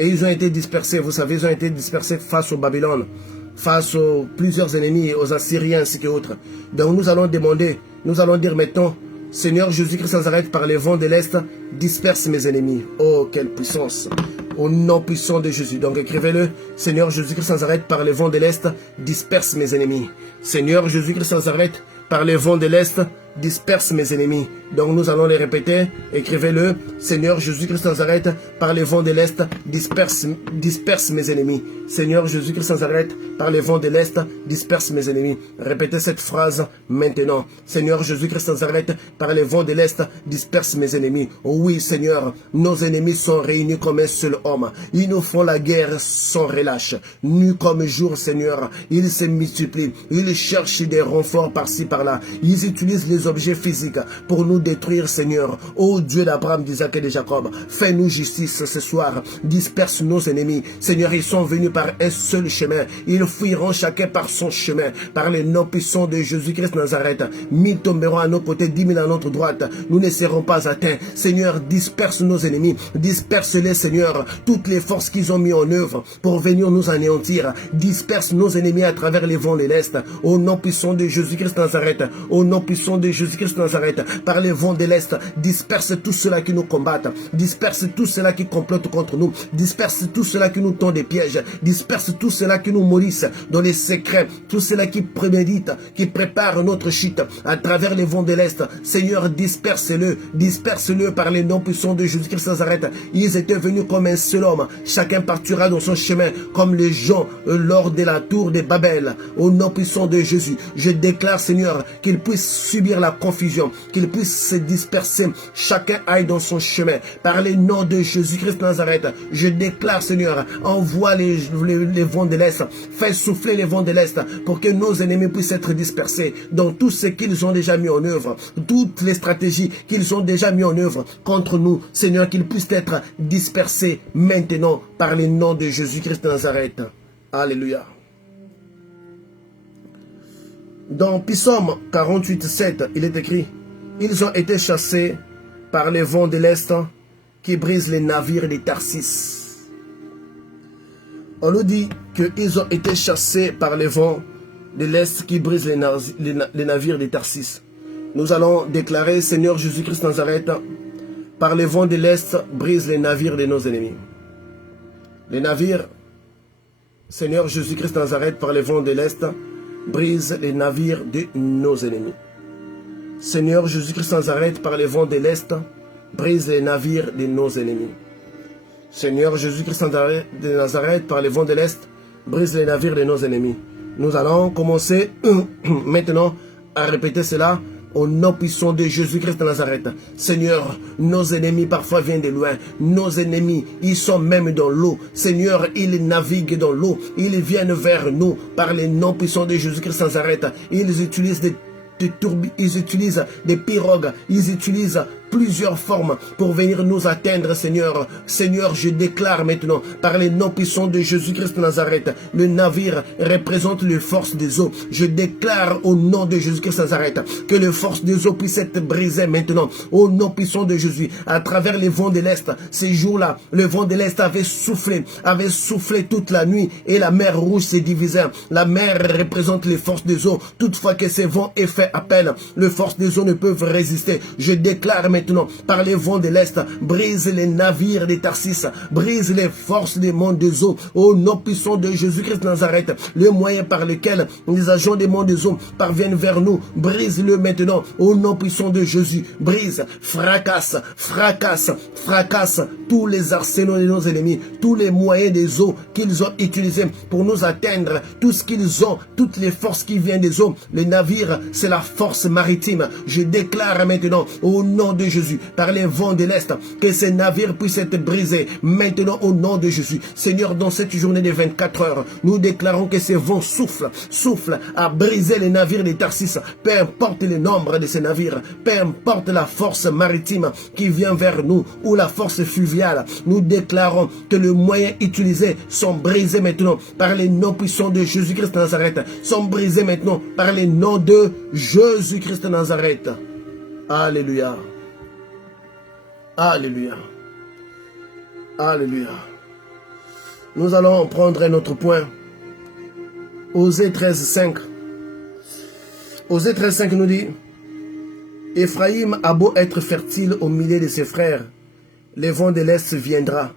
Et ils ont été dispersés. Vous savez, ils ont été dispersés face aux Babylone. Face aux plusieurs ennemis, aux Assyriens ainsi qu'autres. Donc nous allons demander, nous allons dire maintenant, Seigneur Jésus-Christ Nazareth, par les vents de l'Est, disperse mes ennemis. Oh, quelle puissance! Au nom puissant de Jésus. Donc écrivez-le, Seigneur Jésus-Christ Nazareth, par les vents de l'Est, disperse mes ennemis. Seigneur Jésus-Christ Nazareth, par les vents de l'Est, disperse mes ennemis. Donc nous allons les répéter. Écrivez-le, Seigneur Jésus-Christ Nazareth, par les vents de l'Est, disperse mes ennemis. Seigneur Jésus-Christ Nazareth, par les vents de l'Est, disperse mes ennemis. Répétez cette phrase maintenant. Seigneur Jésus-Christ Nazareth, par les vents de l'Est, disperse mes ennemis. Oh oui, Seigneur, nos ennemis sont réunis comme un seul homme. Ils nous font la guerre sans relâche. Nus comme jour, Seigneur, ils se multiplient. Ils cherchent des renforts par-ci, par-là. Ils utilisent les objets physiques pour nous détruire, Seigneur. Ô Dieu d'Abraham, d'Isaac et de Jacob, fais-nous justice ce soir. Disperse nos ennemis. Seigneur, ils sont venus par un seul chemin. Ils fuiront chacun par son chemin. Par les noms puissants de Jésus-Christ Nazareth. 1000 tomberont à nos côtés, 10 000 à notre droite. Nous ne serons pas atteints. Seigneur, disperse nos ennemis. Disperse-les, Seigneur. Toutes les forces qu'ils ont mis en œuvre pour venir nous anéantir. Disperse nos ennemis à travers les vents de l'Est. Au nom puissant de Jésus-Christ Nazareth. Au nom puissant de Jésus-Christ Nazareth, par les vents de l'Est, disperse tous ceux-là qui nous combattent, disperse tous ceux-là qui complotent contre nous, disperse tous ceux-là qui nous tendent des pièges, disperse tous ceux-là qui nous maudissent dans les secrets, tous ceux-là qui préméditent, qui préparent notre chute à travers les vents de l'Est. Seigneur, disperse-le par les noms puissants de Jésus-Christ Nazareth. Ils étaient venus comme un seul homme, chacun partira dans son chemin, comme les gens lors de la tour de Babel. Au nom puissant de Jésus, je déclare, Seigneur, qu'ils puissent subir la confusion, qu'ils puissent se disperser, chacun aille dans son chemin. Par les noms de Jésus-Christ Nazareth, je déclare, Seigneur, envoie les vents de l'Est, fais souffler les vents de l'Est pour que nos ennemis puissent être dispersés dans tout ce qu'ils ont déjà mis en œuvre, toutes les stratégies qu'ils ont déjà mis en œuvre contre nous, Seigneur, qu'ils puissent être dispersés maintenant par les noms de Jésus-Christ Nazareth. Alléluia. Dans Psaume 48, 7, il est écrit, ils ont été chassés par les vents de l'Est qui brisent les navires des Tarsis. On nous dit qu'ils ont été chassés par les vents de l'Est qui brisent les navires des Tarsis. Nous allons déclarer, Seigneur Jésus-Christ Nazareth, par les vents de l'Est, brise les navires de nos ennemis. Les navires, Seigneur Jésus-Christ Nazareth, par les vents de l'Est, brise les navires de nos ennemis. Seigneur Jésus-Christ Nazareth, par les vents de l'Est, brise les navires de nos ennemis. Seigneur Jésus-Christ de Nazareth, par les vents de l'Est, brise les navires de nos ennemis. Nous allons commencer maintenant à répéter cela au nom puissant de Jésus-Christ de Nazareth. Seigneur, nos ennemis parfois viennent de loin. Nos ennemis, ils sont même dans l'eau. Seigneur, ils naviguent dans l'eau. Ils viennent vers nous par les noms puissants de Jésus-Christ de Nazareth. Ils utilisent ils utilisent des pirogues. Ils utilisent plusieurs formes pour venir nous atteindre, Seigneur. Seigneur, je déclare maintenant, par les noms puissants de Jésus-Christ de Nazareth, le navire représente les forces des eaux. Je déclare au nom de Jésus-Christ de Nazareth que les forces des eaux puissent être brisées maintenant, au nom puissant de Jésus, à travers les vents de l'Est. Ces jours-là, le vent de l'Est avait soufflé toute la nuit et la mer Rouge s'est divisée. La mer représente les forces des eaux. Toutefois que ces vents aient fait appel, les forces des eaux ne peuvent résister. Je déclare maintenant par les vents de l'Est. Brise les navires des Tarsis. Brise les forces des monts des eaux. Au nom puissant de Jésus-Christ de Nazareth, le moyen par lequel les agents des monts des eaux parviennent vers nous, brise-le maintenant. Au nom puissant de Jésus, brise, fracasse, fracasse, fracasse tous les arsenaux de nos ennemis, tous les moyens des eaux qu'ils ont utilisés pour nous atteindre, tout ce qu'ils ont, toutes les forces qui viennent des eaux. Les navires, c'est la force maritime. Je déclare maintenant, au nom de Jésus, par les vents de l'Est, que ces navires puissent être brisés. Maintenant, au nom de Jésus, Seigneur, dans cette journée de 24 heures, nous déclarons que ces vents soufflent à briser les navires des Tarsis. Peu importe le nombre de ces navires, peu importe la force maritime qui vient vers nous ou la force fluviale, nous déclarons que les moyens utilisés sont brisés maintenant par les noms puissants de Jésus-Christ de Nazareth, sont brisés maintenant par les noms de Jésus-Christ de Nazareth. Alléluia. Alléluia. Alléluia. Nous allons prendre notre point. Osée 13.5. Osée 13.5 nous dit: Éphraïm a beau être fertile au milieu de ses frères, le vent de l'Est viendra.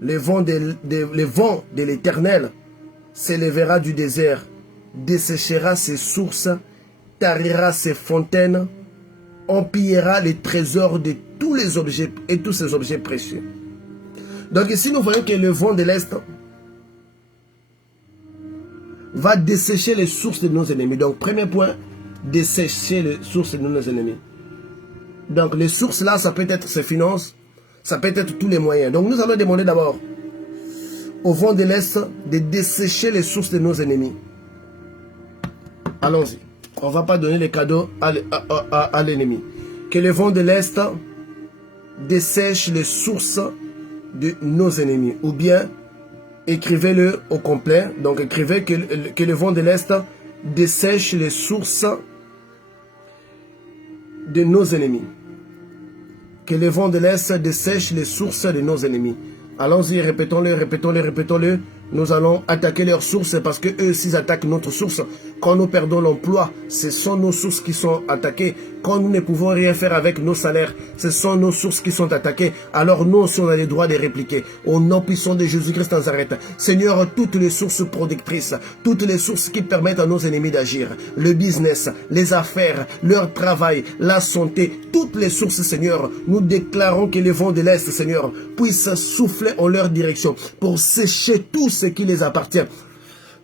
Le vent de l'Éternel s'élèvera du désert, desséchera ses sources, tarira ses fontaines, on pillera les trésors de tous les objets et tous ces objets précieux. Donc ici nous voyons que le vent de l'Est va dessécher les sources de nos ennemis. Donc premier point, dessécher les sources de nos ennemis. Donc les sources là, ça peut être ses finances, ça peut être tous les moyens. Donc nous allons demander d'abord au vent de l'Est de dessécher les sources de nos ennemis. Allons-y. On ne va pas donner les cadeaux à l'ennemi. Que le vent de l'Est dessèche les sources de nos ennemis. Ou bien, écrivez-le au complet. Donc écrivez que le vent de l'Est dessèche les sources de nos ennemis. Que le vent de l'Est dessèche les sources de nos ennemis. Allons-y, répétons-le, répétons-le, répétons-le. Nous allons attaquer leurs sources parce que eux, s'ils attaquent notre source, quand nous perdons l'emploi, ce sont nos sources qui sont attaquées. Quand nous ne pouvons rien faire avec nos salaires, ce sont nos sources qui sont attaquées. Alors nous aussi, on a le droit de répliquer. Au nom puissant de Jésus-Christ Nazareth, Seigneur, toutes les sources productrices, toutes les sources qui permettent à nos ennemis d'agir, le business, les affaires, leur travail, la santé, toutes les sources, Seigneur, nous déclarons que les vents de l'Est, Seigneur, puissent souffler en leur direction pour sécher tout ce qui les appartient,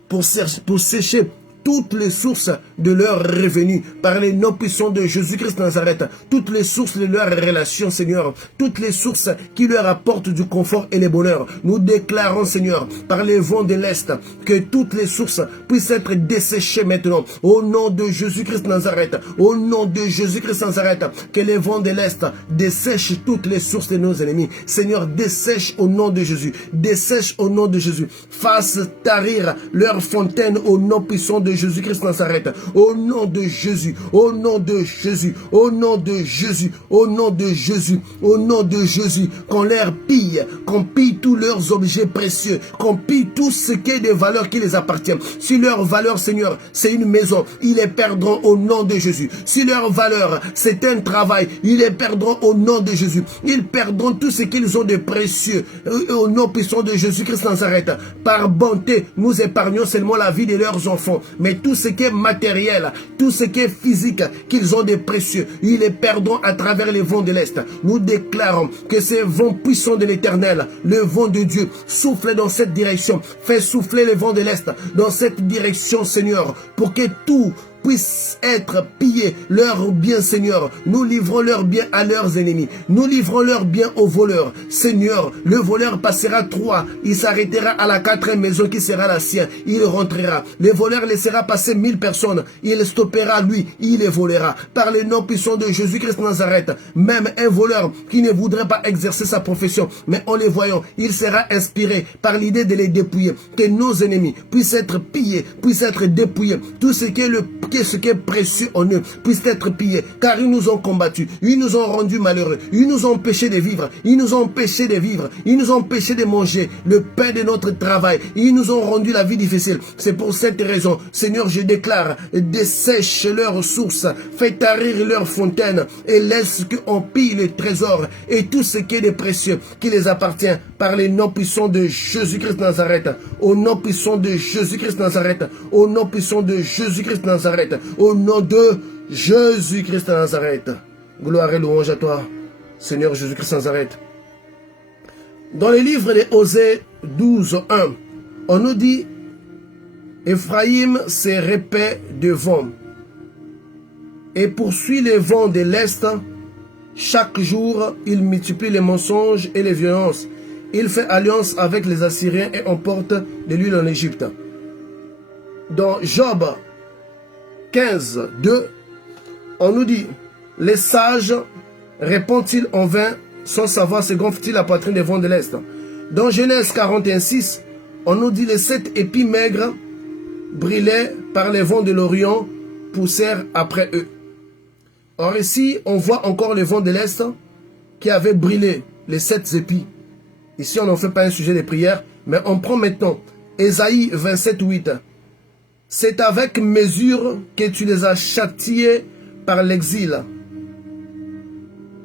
pour sécher toutes les sources de leurs revenus par les noms puissants de Jésus-Christ Nazareth, toutes les sources de leurs relations, Seigneur, toutes les sources qui leur apportent du confort et le bonheur. Nous déclarons, Seigneur, par les vents de l'Est, que toutes les sources puissent être desséchées maintenant, au nom de Jésus-Christ Nazareth, au nom de Jésus-Christ Nazareth, que les vents de l'Est dessèchent toutes les sources de nos ennemis. Seigneur, dessèche au nom de Jésus, dessèche au nom de Jésus, fasse tarir leurs fontaines au nom puissant de Jésus-Christ Nazareth, au nom de Jésus, au nom de Jésus, au nom de Jésus, au nom de Jésus, au nom de Jésus, qu'on leur pille, qu'on pille tous leurs objets précieux, qu'on pille tout ce qui est des valeurs qui les appartiennent. Si leur valeur, Seigneur, c'est une maison, ils les perdront au nom de Jésus. Si leur valeur, c'est un travail, ils les perdront au nom de Jésus. Ils perdront tout ce qu'ils ont de précieux au nom puissant de Jésus-Christ Nazareth. Par bonté, nous épargnons seulement la vie de leurs enfants. Mais tout ce qui est matériel, tout ce qui est physique qu'ils ont de précieux, ils les perdront à travers les vents de l'Est. Nous déclarons que ces vents puissants de l'Éternel, le vent de Dieu, souffle dans cette direction. Fais souffler les vents de l'Est dans cette direction, Seigneur, pour que tout puissent être pillés, leurs biens, Seigneur. Nous livrons leurs biens à leurs ennemis. Nous livrons leurs biens aux voleurs. Seigneur, le voleur passera 3. Il s'arrêtera à la 4e maison qui sera la sienne. Il rentrera. Le voleur laissera passer 1000 personnes. Il stoppera lui. Il les volera. Par le nom puissant de Jésus-Christ Nazareth, même un voleur qui ne voudrait pas exercer sa profession, mais en les voyant, il sera inspiré par l'idée de les dépouiller. Que nos ennemis puissent être pillés, puissent être dépouillés. Tout ce qui est le ce qui est précieux en eux puisse être pillé, car ils nous ont combattus, ils nous ont rendus malheureux, ils nous ont empêchés de vivre, ils nous ont empêchés de vivre, ils nous ont empêchés de manger le pain de notre travail, ils nous ont rendu la vie difficile. C'est pour cette raison, Seigneur, je déclare, dessèche leurs sources, fais tarir leurs fontaines et laisse qu'on pille le trésor et tout ce qui est de précieux qui les appartient par les noms puissants de Jésus-Christ Nazareth, au nom puissant de Jésus-Christ Nazareth, au nom puissant de Jésus-Christ Nazareth, au nom de Jésus-Christ Nazareth. Gloire et louange à toi, Seigneur Jésus-Christ Nazareth. Dans le livre de Osée 12, 1, on nous dit Ephraïm se répand de vent et poursuit les vents de l'Est. Chaque jour, il multiplie les mensonges et les violences. Il fait alliance avec les Assyriens et emporte de l'huile en Égypte. Dans Job 15, 2, on nous dit les sages répondent-ils en vain, sans savoir se gonflent-ils la poitrine des vents de l'Est. Dans Genèse 41, 6, on nous dit les 7 épis maigres brillés par les vents de l'Orient poussèrent après eux. Or ici, on voit encore les vents de l'Est qui avaient brûlé les 7 épis. Ici, on n'en fait pas un sujet de prière, mais on prend maintenant Ésaïe 27, 8. C'est avec mesure que tu les as châtiés par l'exil,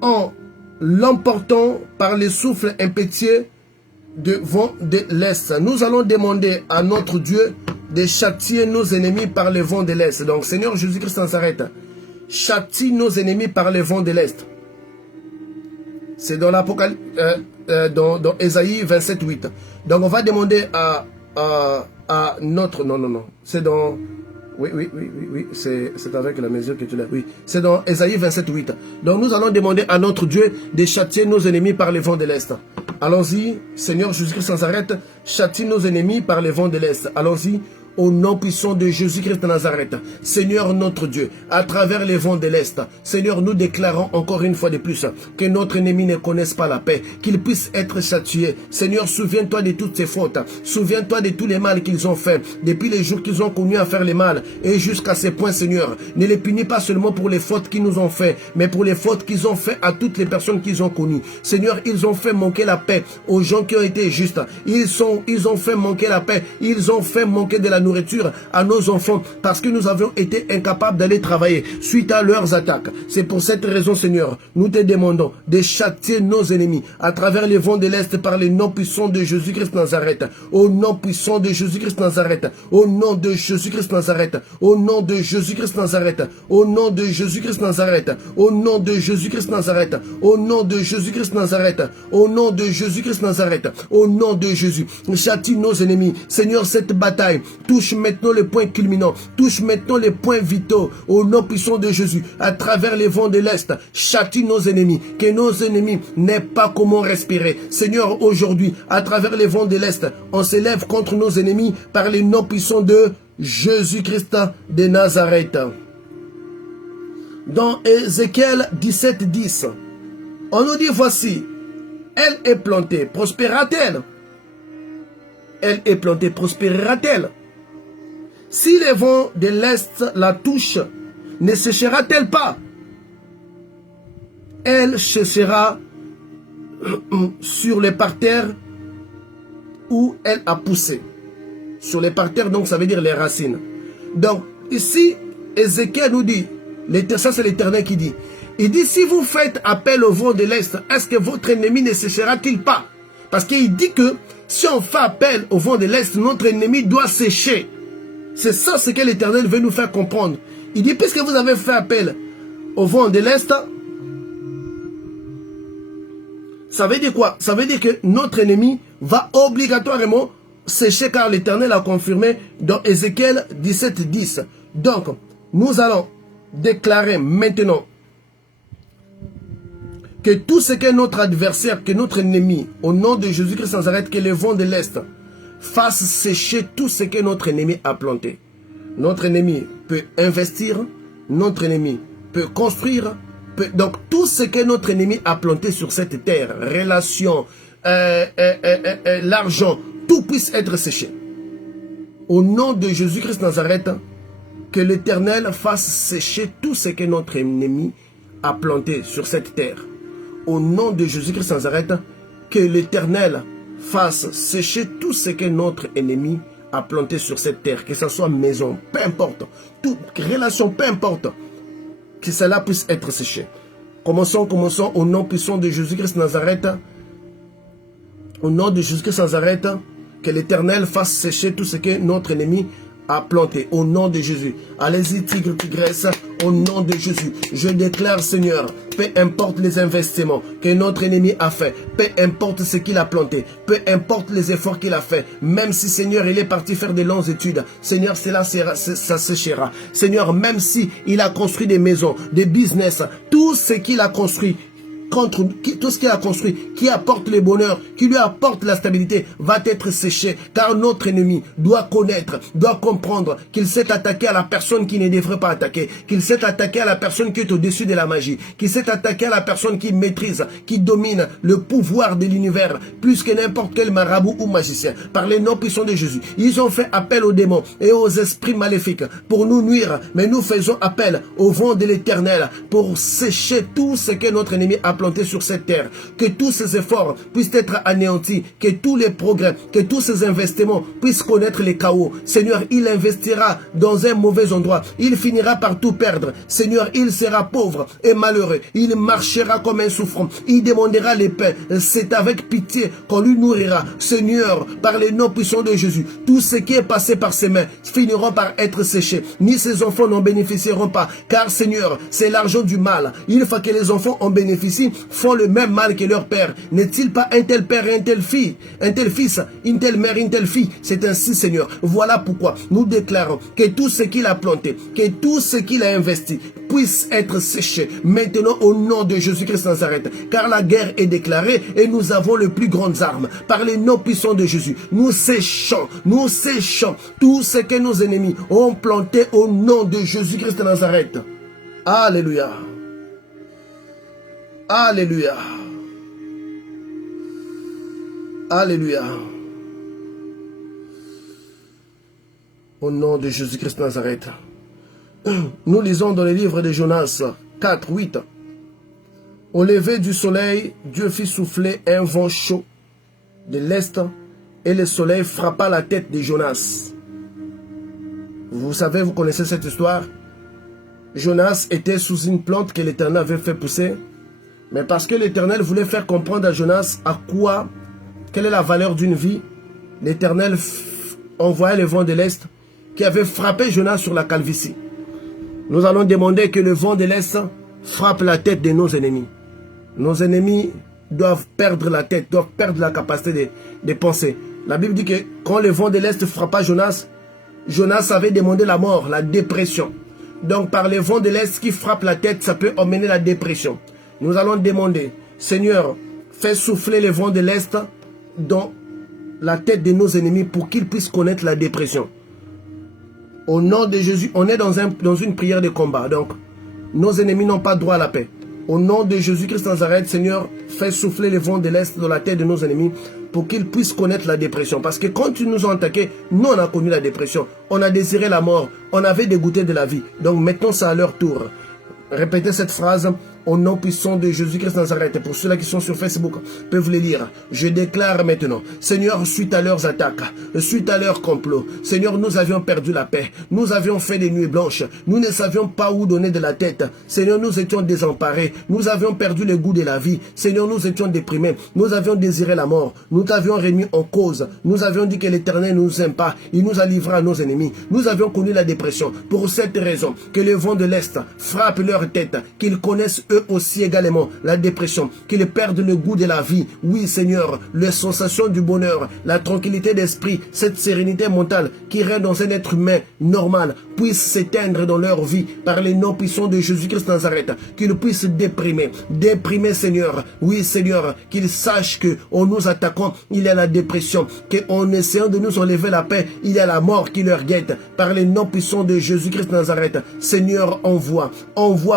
en l'emportant par les souffles impétueux de vent de l'Est. Nous allons demander à notre Dieu de châtier nos ennemis par les vents de l'Est. Donc, Seigneur Jésus-Christ Nazareth, châtie nos ennemis par les vents de l'Est. C'est dans l'Apocalypse, dans Ésaïe 27, 8. Donc, on va demander à notre... Non. C'est dans... Oui. C'est avec la mesure que tu l'as. Oui. C'est dans Ésaïe 27, 8. Donc, nous allons demander à notre Dieu de châtier nos ennemis par les vents de l'Est. Allons-y. Seigneur Jésus-Christ Nazareth, châtie nos ennemis par les vents de l'Est. Allons-y. Au nom puissant de Jésus-Christ de Nazareth, Seigneur notre Dieu, à travers les vents de l'Est, Seigneur, nous déclarons encore une fois de plus que notre ennemi ne connaisse pas la paix, qu'il puisse être châtié. Seigneur, souviens-toi de toutes ces fautes, souviens-toi de tous les mal qu'ils ont fait, depuis les jours qu'ils ont connu à faire les mal, et jusqu'à ces points, Seigneur, ne les punis pas seulement pour les fautes qu'ils nous ont fait, mais pour les fautes qu'ils ont fait à toutes les personnes qu'ils ont connues. Seigneur, ils ont fait manquer la paix aux gens qui ont été justes, ils ont fait manquer la paix, ils ont fait manquer de la nourriture à nos enfants parce que nous avions été incapables d'aller travailler suite à leurs attaques. C'est pour cette raison, Seigneur, nous te demandons de châtier nos ennemis à travers les vents de l'Est par les noms puissants de Jésus-Christ Nazareth. Au nom puissant de Jésus-Christ Nazareth. Au nom de Jésus-Christ Nazareth. Au nom de Jésus-Christ Nazareth. Au nom de Jésus-Christ Nazareth. Au nom de Jésus-Christ Nazareth. Au nom de Jésus-Christ Nazareth. Au nom de Jésus-Christ Nazareth. Au nom de Jésus. Châtie nos ennemis. Seigneur, cette bataille touche maintenant les points culminants, touche maintenant les points vitaux au nom puissant de Jésus, à travers les vents de l'Est, châtie nos ennemis, que nos ennemis n'aient pas comment respirer. Seigneur, aujourd'hui, à travers les vents de l'Est, on s'élève contre nos ennemis par les noms puissants de Jésus-Christ de Nazareth. Dans Ézéchiel 17, 10, on nous dit, voici, elle est plantée, prospérera-t-elle? Elle est plantée, prospérera-t-elle? Si les vents de l'Est la touchent, ne séchera-t-elle pas? Elle séchera sur les parterres où elle a poussé. Sur les parterres, donc ça veut dire les racines. Donc ici, Ézéchiel nous dit, ça c'est l'Éternel qui dit, il dit, si vous faites appel au vent de l'Est, est-ce que votre ennemi ne séchera-t-il pas? Parce qu'il dit que si on fait appel au vent de l'Est, notre ennemi doit sécher. C'est ça ce que l'Éternel veut nous faire comprendre. Il dit, puisque vous avez fait appel au vent de l'Est, ça veut dire quoi? Ça veut dire que notre ennemi va obligatoirement sécher, car l'Éternel a confirmé dans Ézéchiel 17, 10. Donc, nous allons déclarer maintenant que tout ce que notre adversaire, que notre ennemi, au nom de Jésus-Christ Nazareth, que les vents de l'Est fasse sécher tout ce que notre ennemi a planté. Notre ennemi peut investir, notre ennemi peut construire, donc tout ce que notre ennemi a planté sur cette terre, relations, l'argent, tout puisse être séché. Au nom de Jésus-Christ Nazareth, que l'Éternel fasse sécher tout ce que notre ennemi a planté sur cette terre. Au nom de Jésus-Christ de Nazareth, que l'Éternel fasse sécher tout ce que notre ennemi a planté sur cette terre, que ce soit maison, peu importe, toute relation, peu importe, que cela puisse être séché. Commençons au nom puissant de Jésus-Christ de Nazareth. Au nom de Jésus-Christ de Nazareth, que l'Éternel fasse sécher tout ce que notre ennemi a planté. Au nom de Jésus. Allez-y, tigre, tigresse. Au nom de Jésus. Je déclare, Seigneur, peu importe les investissements que notre ennemi a fait, peu importe ce qu'il a planté, peu importe les efforts qu'il a fait, même si, Seigneur, il est parti faire des longues études, Seigneur, ça séchera. Seigneur, même si il a construit des maisons, des business, tout ce qu'il a construit, tout ce qu'il a construit, qui apporte le bonheur, qui lui apporte la stabilité, va être séché. Car notre ennemi doit connaître, doit comprendre qu'il s'est attaqué à la personne qui ne devrait pas attaquer, qu'il s'est attaqué à la personne qui est au-dessus de la magie, qu'il s'est attaqué à la personne qui maîtrise, qui domine le pouvoir de l'univers, plus que n'importe quel marabout ou magicien. Par les noms puissants de Jésus, ils ont fait appel aux démons et aux esprits maléfiques pour nous nuire, mais nous faisons appel au vent de l'Éternel pour sécher tout ce que notre ennemi a planté sur cette terre, que tous ces efforts puissent être anéantis, que tous les progrès, que tous ces investissements puissent connaître les chaos. Seigneur, il investira dans un mauvais endroit, il finira par tout perdre. Seigneur, il sera pauvre et malheureux, il marchera comme un souffrant, il demandera les pains, c'est avec pitié qu'on lui nourrira. Seigneur, par les noms puissants de Jésus, tout ce qui est passé par ses mains finiront par être séchés, ni ses enfants n'en bénéficieront pas, car Seigneur, c'est l'argent du mal. Il faut que les enfants en bénéficient, font le même mal que leur père. N'est-il pas un tel père et un tel fils, une telle mère, une telle fille? C'est ainsi, Seigneur. Voilà pourquoi nous déclarons que tout ce qu'il a planté, que tout ce qu'il a investi puisse être séché maintenant au nom de Jésus-Christ de Nazareth. Car la guerre est déclarée et nous avons les plus grandes armes. Par les noms puissants de Jésus, nous séchons tout ce que nos ennemis ont planté au nom de Jésus-Christ de Nazareth. Alléluia. Alléluia. Alléluia. Au nom de Jésus-Christ de Nazareth. Nous lisons dans le livre de Jonas 4, 8. Au lever du soleil, Dieu fit souffler un vent chaud de l'est et le soleil frappa la tête de Jonas. Vous savez, vous connaissez cette histoire. Jonas était sous une plante que l'Éternel avait fait pousser. Mais parce que l'Éternel voulait faire comprendre à Jonas quelle est la valeur d'une vie, l'Éternel envoyait le vent de l'Est qui avait frappé Jonas sur la calvitie. Nous allons demander que le vent de l'Est frappe la tête de nos ennemis. Nos ennemis doivent perdre la tête, doivent perdre la capacité de penser. La Bible dit que quand le vent de l'Est frappa Jonas, Jonas avait demandé la mort, la dépression. Donc par le vent de l'Est qui frappe la tête, ça peut emmener la dépression. Nous allons demander, Seigneur, fais souffler le vent de l'Est dans la tête de nos ennemis pour qu'ils puissent connaître la dépression. Au nom de Jésus, on est dans une prière de combat. Donc, nos ennemis n'ont pas droit à la paix. Au nom de Jésus-Christ de Nazareth, Seigneur, fais souffler le vent de l'Est dans la tête de nos ennemis pour qu'ils puissent connaître la dépression. Parce que quand ils nous ont attaqués, nous on a connu la dépression. On a désiré la mort. On avait dégoûté de la vie. Donc, mettons ça à leur tour. Répétez cette phrase. Au nom puissant de Jésus-Christ de Nazareth. Pour ceux-là qui sont sur Facebook, peuvent les lire. Je déclare maintenant, Seigneur, suite à leurs attaques, suite à leurs complots, Seigneur, nous avions perdu la paix. Nous avions fait des nuits blanches. Nous ne savions pas où donner de la tête. Seigneur, nous étions désemparés. Nous avions perdu le goût de la vie. Seigneur, nous étions déprimés. Nous avions désiré la mort. Nous t'avions remis en cause. Nous avions dit que l'Éternel ne nous aime pas. Il nous a livrés à nos ennemis. Nous avions connu la dépression. Pour cette raison, que le vent de l'Est frappe leur tête, qu'ils connaissent eux aussi également la dépression, qu'ils perdent le goût de la vie. Oui, Seigneur, les sensations du bonheur, la tranquillité d'esprit, cette sérénité mentale qui règne dans un être humain normal, puisse s'éteindre dans leur vie par les noms puissants de Jésus-Christ de Nazareth, qu'ils puissent déprimer, Seigneur. Oui, Seigneur, qu'ils sachent que en nous attaquant, il y a la dépression, qu'en essayant de nous enlever la paix, il y a la mort qui leur guette. Par les noms puissants de Jésus-Christ de Nazareth, Seigneur, envoie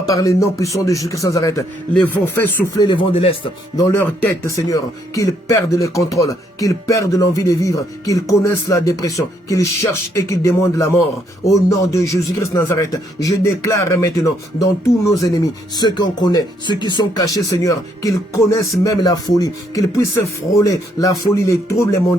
par les noms puissants de Jésus-Christ Nazareth. Les vents, fais souffler les vents de l'Est dans leur tête, Seigneur, qu'ils perdent le contrôle, qu'ils perdent l'envie de vivre, qu'ils connaissent la dépression, qu'ils cherchent et qu'ils demandent la mort. Au nom de Jésus-Christ Nazareth, je déclare maintenant dans tous nos ennemis, ceux qu'on connaît, ceux qui sont cachés, Seigneur, qu'ils connaissent même la folie, qu'ils puissent frôler la folie, les troubles mentaux,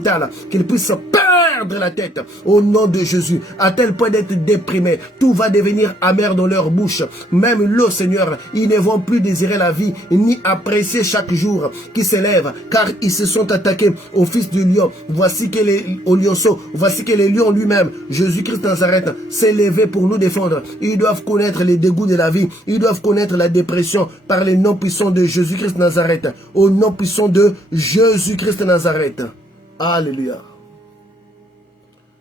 qu'ils puissent perdre la tête au nom de Jésus, à tel point d'être déprimés. Tout va devenir amer dans leur bouche. Même l'eau, Seigneur, ils ne vont plus désirer la vie, ni apprécier chaque jour qui s'élève, car ils se sont attaqués au fils du lion. Voici que au lionceau, voici que le lion lui-même, Jésus-Christ Nazareth, s'est levé pour nous défendre. Ils doivent connaître les dégoûts de la vie, ils doivent connaître la dépression par les noms puissants de Jésus-Christ Nazareth, au nom puissant de Jésus-Christ Nazareth. Alléluia.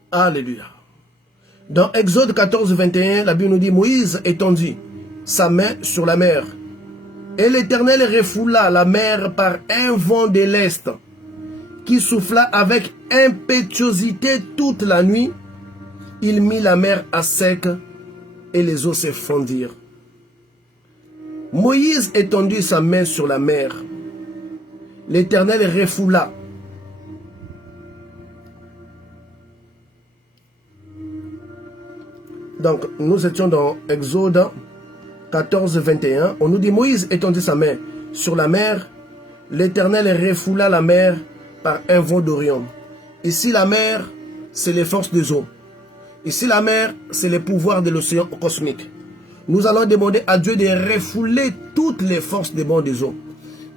Alléluia. Dans Exode 14, 21, la Bible nous dit, Moïse étendit sa main sur la mer, et l'Éternel refoula la mer par un vent de l'Est, qui souffla avec impétuosité toute la nuit. Il mit la mer à sec, et les eaux se fondirent. Moïse étendit sa main sur la mer. L'Éternel refoula. Donc, nous étions dans Exode 14, 21. On nous dit, Moïse étendit sa main sur la mer. L'Éternel refoula la mer par un vent d'Orient. Ici, la mer, c'est les forces des eaux. Ici, la mer, c'est les pouvoirs de l'océan cosmique. Nous allons demander à Dieu de refouler toutes les forces des mondes des eaux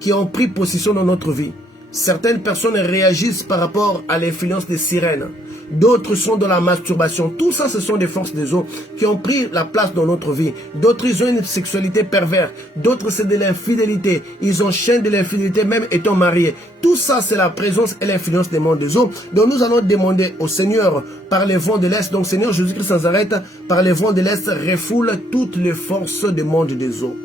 qui ont pris position dans notre vie. Certaines personnes réagissent par rapport à l'influence des sirènes. D'autres sont dans la masturbation. Tout ça, ce sont des forces des eaux qui ont pris la place dans notre vie. D'autres, ils ont une sexualité perverse. D'autres, c'est de l'infidélité. Ils enchaînent de l'infidélité même étant mariés. Tout ça, c'est la présence et l'influence des mondes des eaux. Donc, nous allons demander au Seigneur par les vents de l'Est. Donc, Seigneur Jésus-Christ Nazareth, par les vents de l'Est, refoule toutes les forces des mondes des eaux.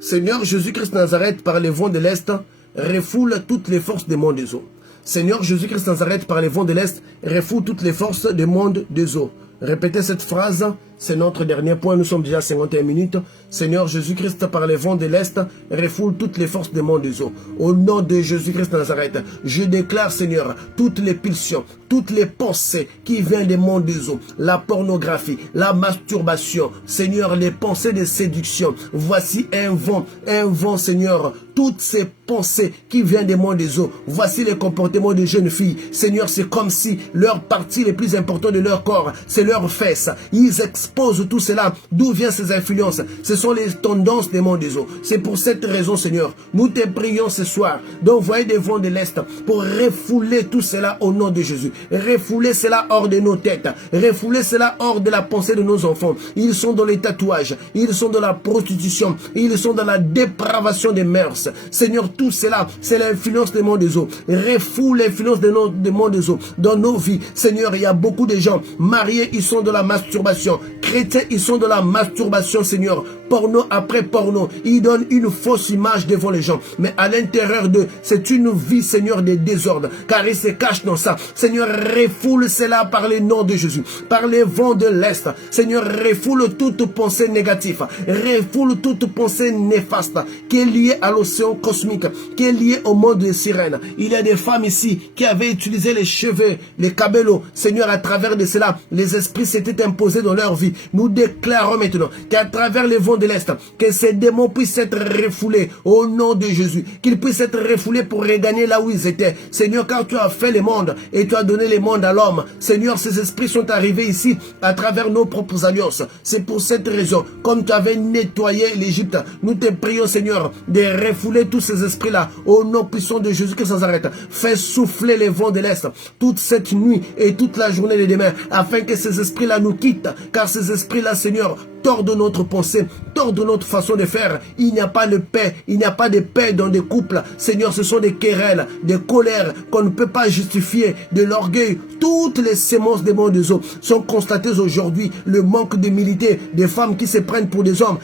Seigneur Jésus-Christ Nazareth, par les vents de l'Est, refoule toutes les forces des mondes des eaux. Seigneur Jésus-Christ Nazareth, par les vents de l'Est, refoule toutes les forces des mondes des eaux. Répétez cette phrase, c'est notre dernier point, nous sommes déjà à 51 minutes. Seigneur Jésus-Christ, par les vents de l'Est, refoule toutes les forces des mondes des eaux. Au nom de Jésus-Christ Nazareth, je déclare, Seigneur, toutes les pulsions, toutes les pensées qui viennent des mondes des eaux, la pornographie, la masturbation, Seigneur, les pensées de séduction. Voici un vent, Seigneur, toutes ces pensées qui viennent des mondes des eaux. Voici les comportements des jeunes filles. Seigneur, c'est comme si leur partie les plus importante de leur corps, c'est leurs fesses. Ils exposent tout cela. D'où viennent ces influences? Ce sont les tendances des mondes des eaux. C'est pour cette raison, Seigneur, nous te prions ce soir d'envoyer des vents de l'Est pour refouler tout cela au nom de Jésus. Refouler cela hors de nos têtes. Refouler cela hors de la pensée de nos enfants. Ils sont dans les tatouages. Ils sont dans la prostitution. Ils sont dans la dépravation des mœurs. Seigneur, tout cela, c'est l'influence des mondes des eaux. Refoule l'influence des mondes des eaux dans nos vies. Seigneur, il y a beaucoup de gens mariés, ils sont dans la masturbation. Chrétiens, ils sont dans la masturbation, Seigneur. Porno après porno. Ils donnent une fausse image devant les gens. Mais à l'intérieur d'eux, c'est une vie, Seigneur, de désordre. Car ils se cachent dans ça. Seigneur, refoule cela par le nom de Jésus. Par les vents de l'Est. Seigneur, refoule toute pensée négative. Refoule toute pensée néfaste qui est liée à l'océan cosmique, qui est liée au monde des sirènes. Il y a des femmes ici qui avaient utilisé les cheveux, les cabellos. Seigneur, à travers de cela, les esprits s'étaient imposés dans leur vie. Nous déclarons maintenant qu'à travers les vents de l'Est, que ces démons puissent être refoulés au nom de Jésus, qu'ils puissent être refoulés pour regagner là où ils étaient. Seigneur, car tu as fait les mondes et tu as donné les mondes à l'homme. Seigneur, ces esprits sont arrivés ici à travers nos propres alliances. C'est pour cette raison, comme tu avais nettoyé l'Égypte, nous te prions, Seigneur, de refouler tous ces esprits-là au nom puissant de Jésus-Christ sans arrêt. Fais souffler les vents de l'Est toute cette nuit et toute la journée de demain, afin que ces esprits-là nous quittent, car ces esprits-là, Seigneur, tordent notre pensée, tordent notre façon de faire. Il n'y a pas de paix, il n'y a pas de paix dans des couples. Seigneur, ce sont des querelles, des colères qu'on ne peut pas justifier, de l'orgueil. Toutes les sémences des mondes des eaux sont constatées aujourd'hui. Le manque d'humilité, des femmes qui se prennent pour des hommes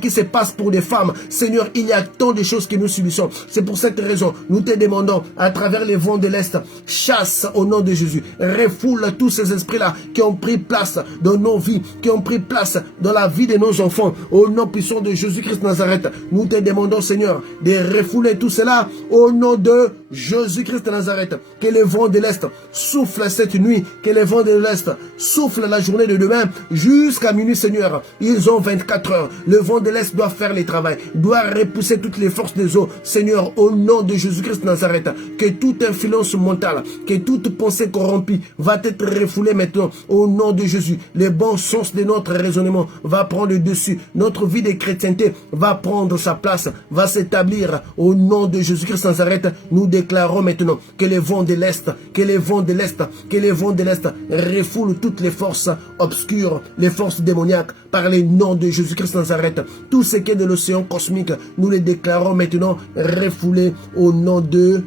qui se passent pour des femmes. Seigneur, il y a tant de choses que nous subissons. C'est pour cette raison, nous te demandons, à travers les vents de l'Est, chasse au nom de Jésus, refoule tous ces esprits-là qui ont pris place dans nos vies, qui ont pris place dans la vie de nos enfants. Au nom puissant de Jésus-Christ de Nazareth, nous te demandons, Seigneur, de refouler tout cela au nom de Jésus-Christ de Nazareth. Que le vent de l'Est souffle cette nuit, que le vent de l'Est souffle la journée de demain jusqu'à minuit, Seigneur. Ils ont 24 heures. Le vent de l'Est doit faire le travail, doit repousser toutes les forces des eaux. Seigneur, au nom de Jésus-Christ de Nazareth, que toute influence mentale, que toute pensée corrompue va être refoulée maintenant au nom de Jésus. Le bon sens de notre raisonnement va prendre le dessus. Notre vie de chrétienté va prendre sa place, va s'établir au nom de Jésus-Christ de Nazareth. Nous déclarons maintenant que les vents de l'Est, que les vents de l'Est, que les vents de l'Est refoulent toutes les forces obscures, les forces démoniaques par le nom de Jésus-Christ de Nazareth. Tout ce qui est de l'océan cosmique, nous les déclarons maintenant refoulés au nom de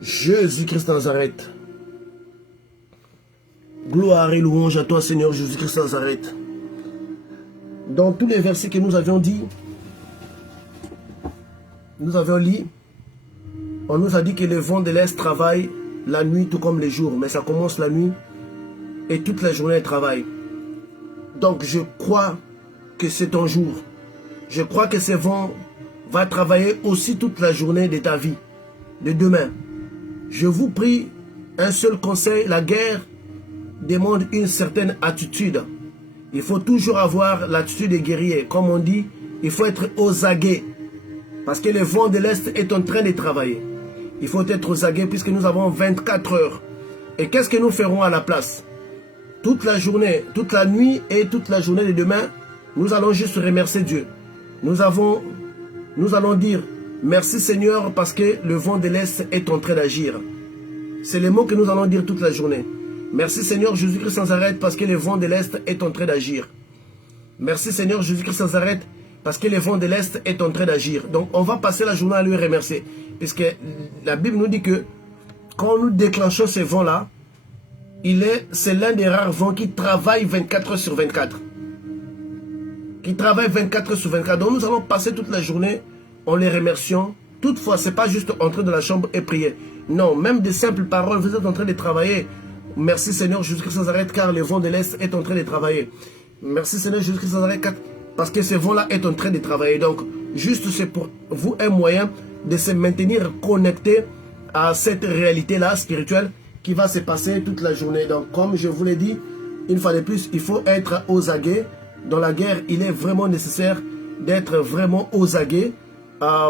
Jésus-Christ de Nazareth. Gloire et louange à toi, Seigneur Jésus-Christ de Nazareth. Dans tous les versets que nous avions dit, nous avions lu, on nous a dit que le vent de l'Est travaille la nuit tout comme les jours, mais ça commence la nuit et toute la journée il travaille. Donc je crois que c'est ton jour. Je crois que ce vent va travailler aussi toute la journée de ta vie, de demain. Je vous prie, un seul conseil, la guerre demande une certaine attitude. Il faut toujours avoir l'attitude des guerriers. Comme on dit, il faut être aux aguets. Parce que le vent de l'Est est en train de travailler. Il faut être aux aguets puisque nous avons 24 heures. Et qu'est-ce que nous ferons à la place? Toute la journée, toute la nuit et toute la journée de demain, nous allons juste remercier Dieu. Nous allons dire merci Seigneur parce que le vent de l'Est est en train d'agir. C'est les mots que nous allons dire toute la journée. Merci Seigneur Jésus-Christ de Nazareth parce que le vent de l'Est est en train d'agir. Merci Seigneur Jésus-Christ de Nazareth parce que le vent de l'Est est en train d'agir. Donc on va passer la journée à lui remercier. Puisque la Bible nous dit que quand nous déclenchons ce vent-là, c'est l'un des rares vents qui travaille 24 heures sur 24. Qui travaille 24 heures sur 24. Donc nous allons passer toute la journée en les remerciant. Toutefois, ce n'est pas juste entrer dans la chambre et prier. Non, même des simples paroles, vous êtes en train de travailler. Merci Seigneur Jésus-Christ de Nazareth car le vent de l'Est est en train de travailler. Merci Seigneur Jésus-Christ de Nazareth parce que ce vent-là est en train de travailler. Donc, juste c'est pour vous un moyen de se maintenir connecté à cette réalité-là spirituelle qui va se passer toute la journée. Donc, comme je vous l'ai dit, une fois de plus, il faut être aux aguets. Dans la guerre, il est vraiment nécessaire d'être vraiment aux aguets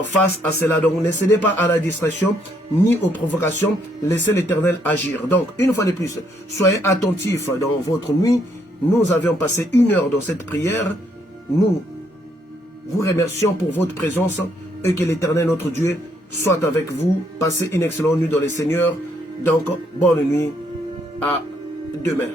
face à cela. Donc, ne cédez pas à la distraction ni aux provocations. Laissez l'Éternel agir. Donc, une fois de plus, soyez attentifs dans votre nuit. Nous avions passé 1 heure dans cette prière. Nous vous remercions pour votre présence et que l'Éternel, notre Dieu, soit avec vous. Passez une excellente nuit dans le Seigneur. Donc, bonne nuit. À demain.